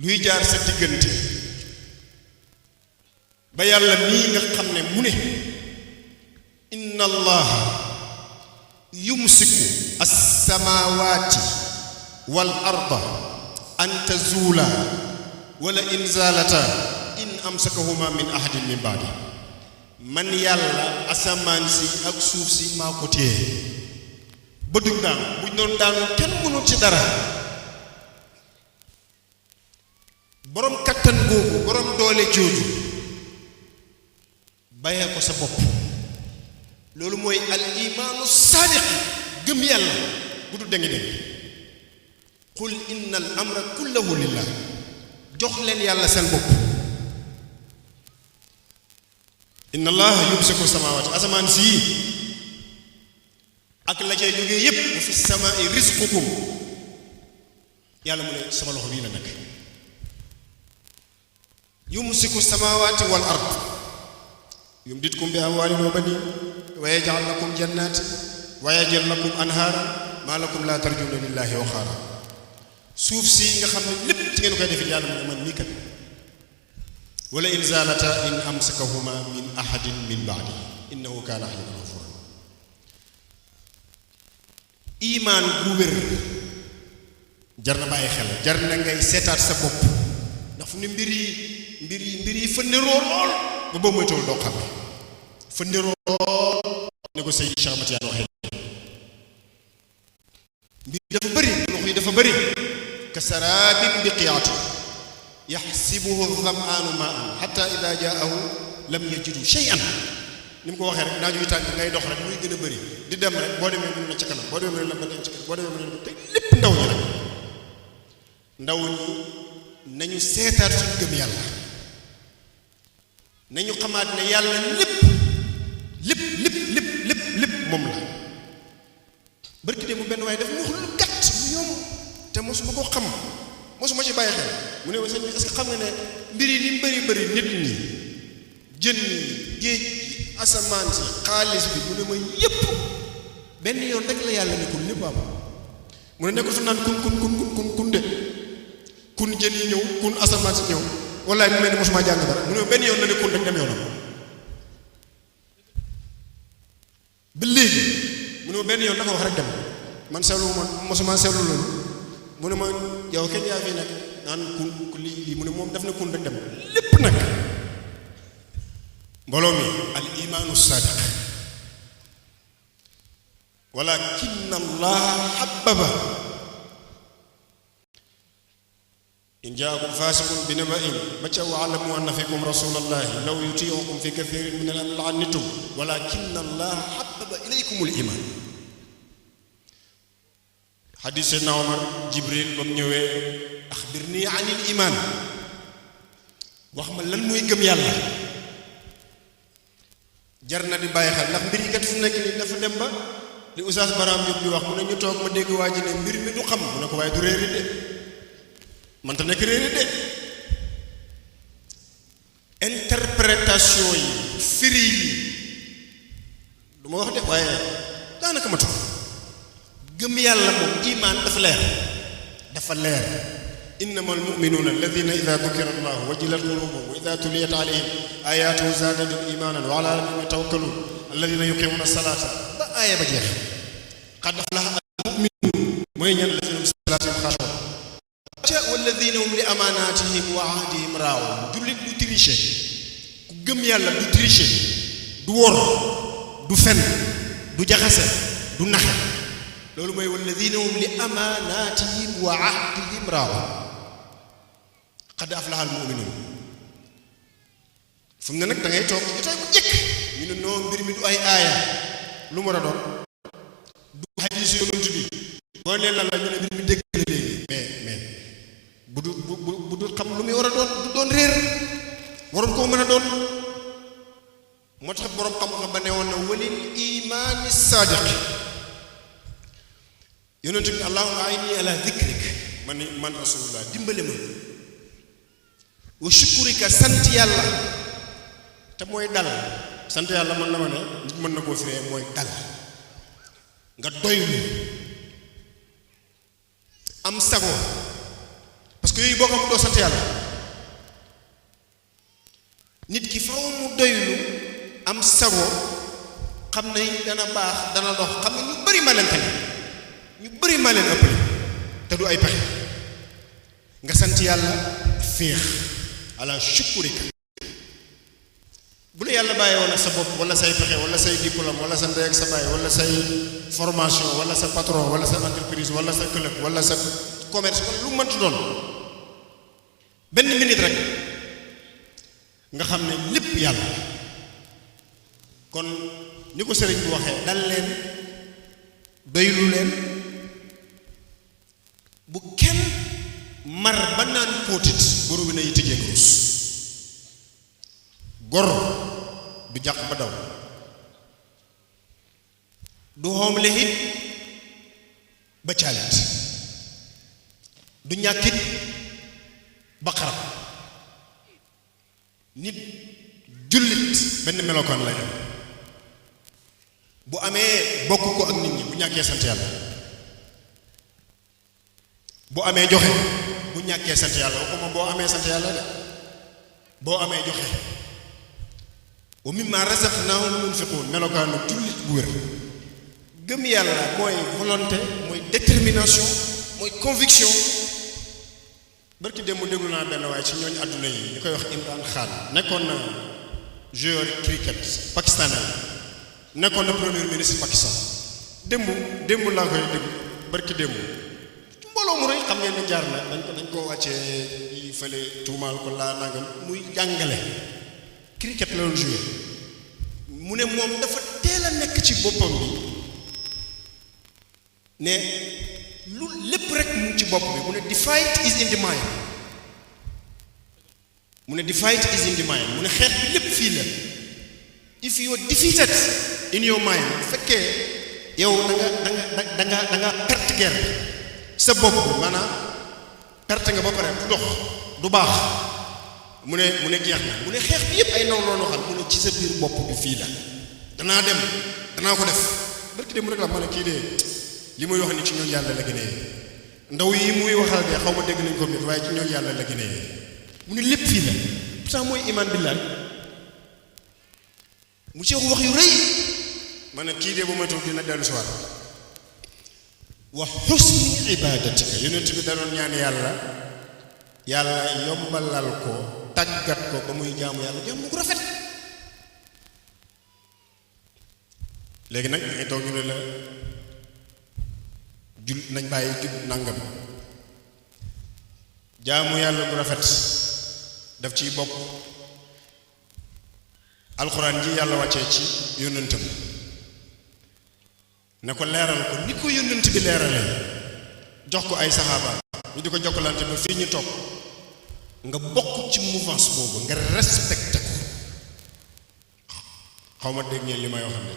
luy jaar sa diggante ba yàlla mii nga xam ne mu ne inna allaha yumsiku as-samaawaati wal arda an tazuula wala in zaalata in amsakahuma min ahadin min baadi man yàlla asamaan si ak suuf si maa ko téye ba duñ daan buñ doon daanu kenn mënul ci dara boroom kattan googu boroom doole jooju bàyyee ko sa bopp loolu mooy al imaanu saadiq gëm yàlla bu du dengi dengi qul inna al amra kullahu lillah jox leen yàlla seen bopp inna allaha yumsiku samawati asamaan sii ak la cay jógee yépp wa fi samaa'i rizqukum yàlla mu ne sama loxo bii la nekk yumsiku samawati wal ard yumditkum bi amwalin wa banin wa yaj'al lakum jannatin wa yaj'al lakum anhaaran ma lakum la tarjuna lillahi waqaara suuf si nga xam ne lépp ci ngeen koy defee yàlla mu ne man mii kat wala in zalata in amsakahuma min ahadin min ba'di innahu kaana aliiman ghafuura imaan bu wér jar na bàyyi xel jar na ngay seetaat sa bopp ndax fu ne mbir yi fënneroo lool ba boobu mooy tool doo xam ne fënneroo lool ne ko Seydi Cheikh Ahmad Tidiane waxee mbir yi dafa bëri loxo yi dafa bëri ka saraabin biqi'ati yaxsibuhu dham'aanu maa'an hatta idaa jaa'ahu lam yajidu shay'an ni mu ko waxee rek naaju yu tàng ngay dox rek muy gën a bëri di dem rek boo demee mën na ci kanam boo demee mën na la ci kanam boo demee mën na te lépp ndaw ñi rek ndaw ñi nañu seetaat suñu gëm yàlla nañu xamaat ne yàlla lépp moom la barki de mu benn waaye dafa mu wax lu gàtt mu yomb te mosuma ko xam mosuma ci bàyyi xel mu ne ma sëñ bi est-ce que xam nga ne mbir yi li mu bëri nit ñi jën ñi géej gi asamaan si xaalis bi mu ne ma yépp benn yoon rek la yàlla ne kun lépp am mu ne nekkul su naan kun de kun jën yi ñëw kun asamaan si ñëw wallaay mu mel ni mosuma jàng dara mu ne ma benn yoon la ne kun rek dem yoonam ba léegi mu ne ma benn yoon dafa wax rek dem man seetlu man mosuma seetlu loolu mu ne ma yow kenn yaa fi nekk naan kun lii mu ne moom def na kun rek dem lépp nag mbooloo mi al imaanu sadiq walakin allah habbaba in jaakum faasiqun bi naba'in ba ca wa'lamu anna fikum rasulallahi law yuti'ukum fi kathirin min al-amri la'anittum walakin allah habbaba ilaykum al-iman hadis Seydina Omar Jibril ba mu ñëwee axbirni anil iman wax ma lan mooy gëm yàlla jar na di bàyyi xel ndax mbir yi kat fu nekk nii dafa dem ba li Oustaz Baram Diop bi wax mu ne ñu toog ma dégg waa ji ne mbir mi du xam mu ne ko waaye du réeri de man ta nekk réeri de interprétation yi firi yi du ma wax de waaye daanaka matu gëm yàlla moom imaan dafa leer innamal mu'minuuna alladina ida dukira allahu wajilat qulubuhum wa ida tuliyat alayhim ayatuhu zaadathum imanan wa ala rabbihim yatawakkalun alladina yuqimuna salata ba aaya ba jeex qad aflaha al-mu'minuun mooy ñan alladina hum salaatihim xaashi'uun ca walladina hum li amaanatihim wa ahdihim raa'uun jullit du tricher ku gëm yàlla du tricher du wor du fen du jaxase du naxe loolu mooy walladina hum li amaanatihim wa ahdihim raa'uun qad aflaha al-mu'minuun fu mu ne nag da ngay toog jotaay bu jëkk ñu ne noo mbir mi du ay aaya lu mu war a doon du hadiis yonent bi boo nee lan la ñu ne mbir mi dégg na léegi mais bu du xam lu muy war a doon du doon réer waroon koo mën a doon moo tax boroom xam-xam ba ne woon na walil imaani saadiq yonent bi allahumma ayni ala dhikrik man rasulullah dimbale ma wa shukurika sant yàlla te mooy dal sant yàlla mën na ma ne nit mën na koo firee mooy dal nga doylu am sago parce que yooyu boo ko am doo sant yàlla nit ki faw mu doylu am sago xam ne dana baax dana dox xam ne ñu bari ma leen tane ñu bari ma leen ëppale te du ay pexe nga sant yàlla féex ala shukurika bu la yàlla bàyyi woon ak sa bopp wala say pexe wala say diplôme wala sa ndey ak sa baay wala say formation wala sa patron wala sa entreprise wala sa club wala sa commerce wala lu mënti doon benn minute rek nga xam ne lépp yàlla kon ni ko sëriñ bi waxee dal leen doylu leen bu kenn mar ba naan póotit boru bi na yi tëjee kurus gor du jàq ba daw du xoomle it ba caalit du ñàkkit ba xarab nit jullit benn melokaan lay am bu amee bokk ko ak nit ñi bu ñàkkee sant yàlla bu amee joxe bu ñàkkee sant yàlla waxuma boo amee sant yàlla de boo amee joxe wa mimma razaqnahum yunfiqun melokaanu jullit bu wér gëm yàlla mooy volonté mooy détermination mooy conviction barki démb déglu naa benn waaye ci ñooñu àdduna yi ñu koy wax Imran Khan nekkoon na joueur cricket pakistanais nekkoon na premier ministre Pakistan démb laa koy dégg barki démb mbooloo mu rëy xam ngeen ne jaar na dañ ko wàccee yi fële tuumaal ko laa nangam muy jàngale cricket la doon joué mu ne moom dafa teel a nekk ci boppam bi ne lu lépp rek mu ci bopp bi mu ne the fight is in the mind mu ne the fight is in the mind mu ne xeex bi lépp fii la if you are defeated in your mind bu fekkee yow da nga perte guerre sa bopp bi maanaam perte nga ba pare du dox du baax mu ne jeex na mu ne xeex bi yépp ay ndaw loolu xam mu ne ci sa biir bopp bi fii la danaa ko def barki dem rek la ma ne kii de li muy wax ni ci ñoom yàlla la gënee ndaw yi muy waxal de xaw ma dégg nañ ko nit waaye ci ñoom yàlla la gënee mu ne lépp fii la pourtant mooy iman billah mu ci wax yu rëy ma ne kii de bu ma toog dina dellu si waat wa husni ibadatika yonent bi danoon ñaan yàlla yombalal ko tàggat ko ba muy jaamu yàlla jaamu ko rafet léegi nag dangay toog ñu ne la jul nañ bàyyi jul nangam jaamu yàlla bu rafet daf ciy bokk alxuraan ji yàlla wàccee ci yónnentam ne ko leeral ko ni ko yónnent bi leeralee jox ko ay saxaaba ñu di ko jokkalante ba fii ñu toog nga bokk ci mouvance boobu nga respecté ko xaw ma dégg ngeen li may wax ne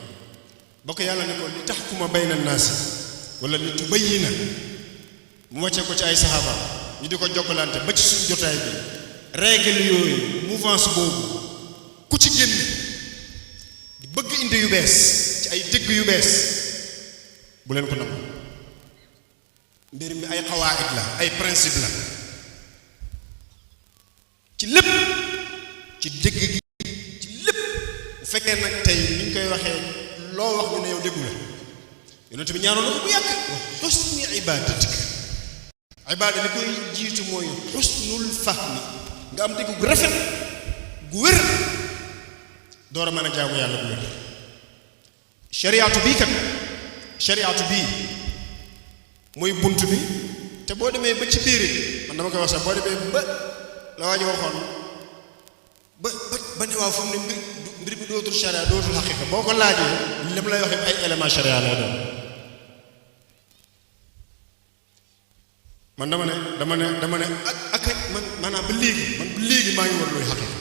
bokk yàlla ne ko li tahkuma bayna naasi wala li tubayyina mu wàccee ko ci ay saxaaba ñu di ko jokkalante ba ci suñu jotaay bi règle yooyu mouvance boobu ku ci génn di bëgg indi yu bees ci ay dégg yu bees bu leen ko nam mbir mi ay xawaayid la ay principe la ci lépp ci dégg gi ci lépp bu fekkee nag tey ni ñu koy waxee loo wax ñu ne yow déggu la yonent bi ñaanoon na ko bu yàgg wa xusni ibadatik ibada li koy jiitu mooy xusnul fahmi nga am dégg gu rafet gu wér door a mën a jaamu yàlla bu wér shariatu bii mooy bunt bi te boo demee ba ci biir man dama koy wax sax boo demee ba la waa ji waxoon ba ne waaw fu mu ne mbir bi dootul sharia dootul xaqiqa boo ko laajee li mu lay wax ay élément sharia lay doon man dama ne ak man maanaam ba léegi maa ngi war luy xaqiqa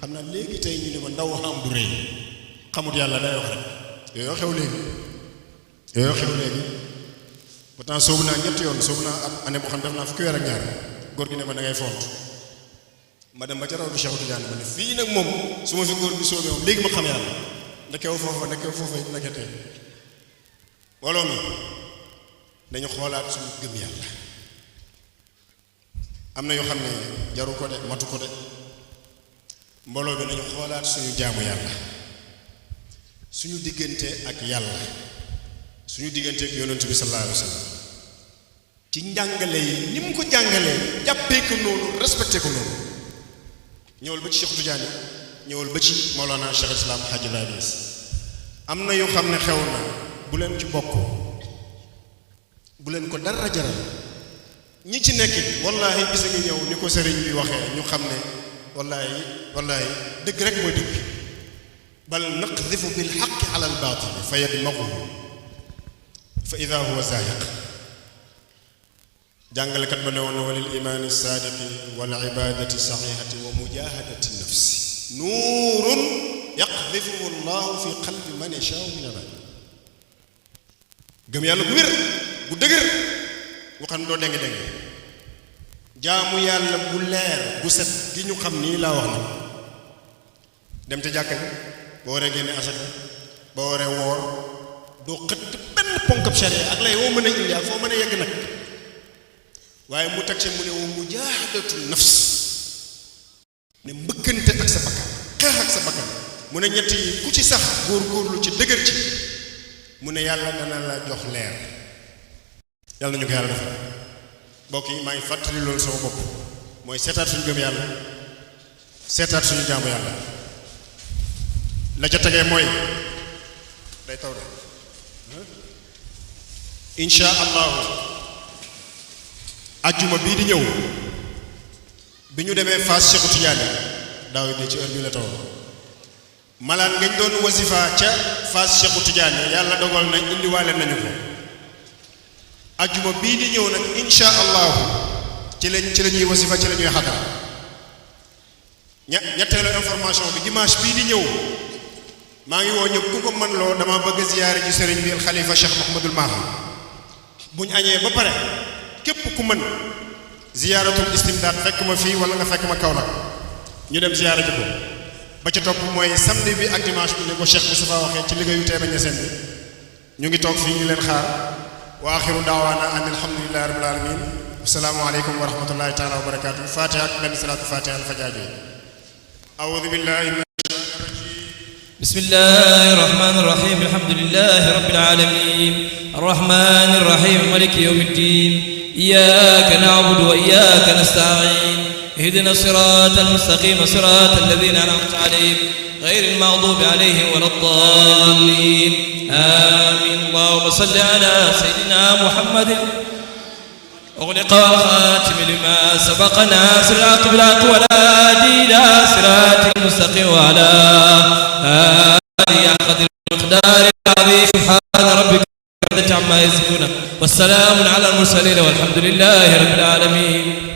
xam naa léegi tey ñu ne ma ndaw xam du rëy xamut yàlla day wax rek yooyu xew léegi pourtant soobu naa ñetti yoon soobu naa am année boo xam ne def naa fukki weer ak ñaar góor gi ne ma da ngay font ma dem ba ca raw du Cheikh Tidiane ma ne fii nag moom su ma fi góor bi soobee moom léegi ma xam yàlla ndekew foofa nekketee mbooloo mi dañu xoolaat suñu gëm yàlla am na yoo xam ne jaru ko de matu ko de mbooloo bi nañu xoolaat suñu jaamu yàlla suñu diggante ak yàlla suñu diggante ak yonent bi sallallahu alayhi wa sallam ci njàngale yi ni mu ko jàngalee jàppee ko noonu respecté ko noonu ñëwal ba ci Cheikh Tidiane ñëwal ba ci Mawlana Cheikh Islam Hadji Ibrahima Niass am na yoo xam ne xew na bu leen ci bokk bu leen ko dara jaral ñi ci nekk wallaahi gis nga ñëw ni ko sëriñ bi waxee ñu xam ne wallaahi dëgg rek mooy dëgg bal naqdifu bil haqqi ala al baatil fa yadmaghuhu fa ida huwa zaahiq jàngalekat ba ne woon na walil imaani saadiqi wal ibadati saxiixati wa mujahadati nafsi nuurun yaqdifuhu llahu fi qalbi man yashaau min ibaadi gëm yàlla bu wér bu dëgër bu xam ne doo deng jaamu yàlla bu leer bu set gi ñu xam nii laa wax nag dem ca jàkka ji boo waree génne asaka boo waree woor doo xëtt benn ponkab sharia ak lay woo mën a indi ak foo mën a yegg nag waaye mu teg ci mu ne wa mujaahadatu nafs ne mbëkkante ak sa bakkan xeex ak sa bakkan mu ne ñett yi ku ci sax góor-góorlu ci dëgër ci mu ne yàlla dana la jox leer yàlla nañu ko yàlla defal mbokk yi maa ngi fàttali loolu sama bopp mooy seetaat suñu gëm yàlla seetaat suñu jaamu yàlla la ca tegee mooy day taw de insha allahu ajjuma bii di ñëw bi ñu demee Fass Cheikhu Tidiane daaw de ci heure bi la taw malaan ngañ doon wasifa ca Fass Cheikhu Tidiane yàlla dogal na indiwaale nañu ko ajjuma bii di ñëw nag insha allahu ci la ñuy wasifa ci la ñuy xadara ñetteelu information bi dimanche bii di ñëw maa ngi woo ñëpp ku ko mën loo dama bëgg ziyaare ji sëriñ bi al xalifa Cheikh Mouhamadul Mahi bu ñu añee ba pare képp ku mën ziyaaratul istimdaad fekk ma fii wala nga fekk ma Kaolack ñu dem ziyaare ji ko ba ca topp mooy samedi bi ak dimanche bi ni ko Cheikh Moustapha waxee ci liggéeyu Taïba Niassène bi ñu ngi toog fii ñu leen xaar wa axiru daawaana an alhamdulillahi rabbil alamin assalaamu aleykum wa rahmatullahi taala wa barakatuh fatiha ak benn salaatu fatiha al fajaajo أعوذ بالله من بسم الله الرحمن الرحيم الحمد لله رب العالمين الرحمن الرحيم مالك يوم الدين إياك نعبد وإياك نستعين اهدنا الصراط المستقيم صراط الذين أنعمت عليهم غير المغضوب عليهم ولا الضالين آمين اللهم صل على سيدنا محمد أغلق والخاتم لما سبق ناصر الحق بالحق والهادي إلى صراط المستقيم وعلى آله قدر المقدار العظيم سبحان ربك رب العزة عما يصفون والسلام على المرسلين والحمد لله رب العالمين.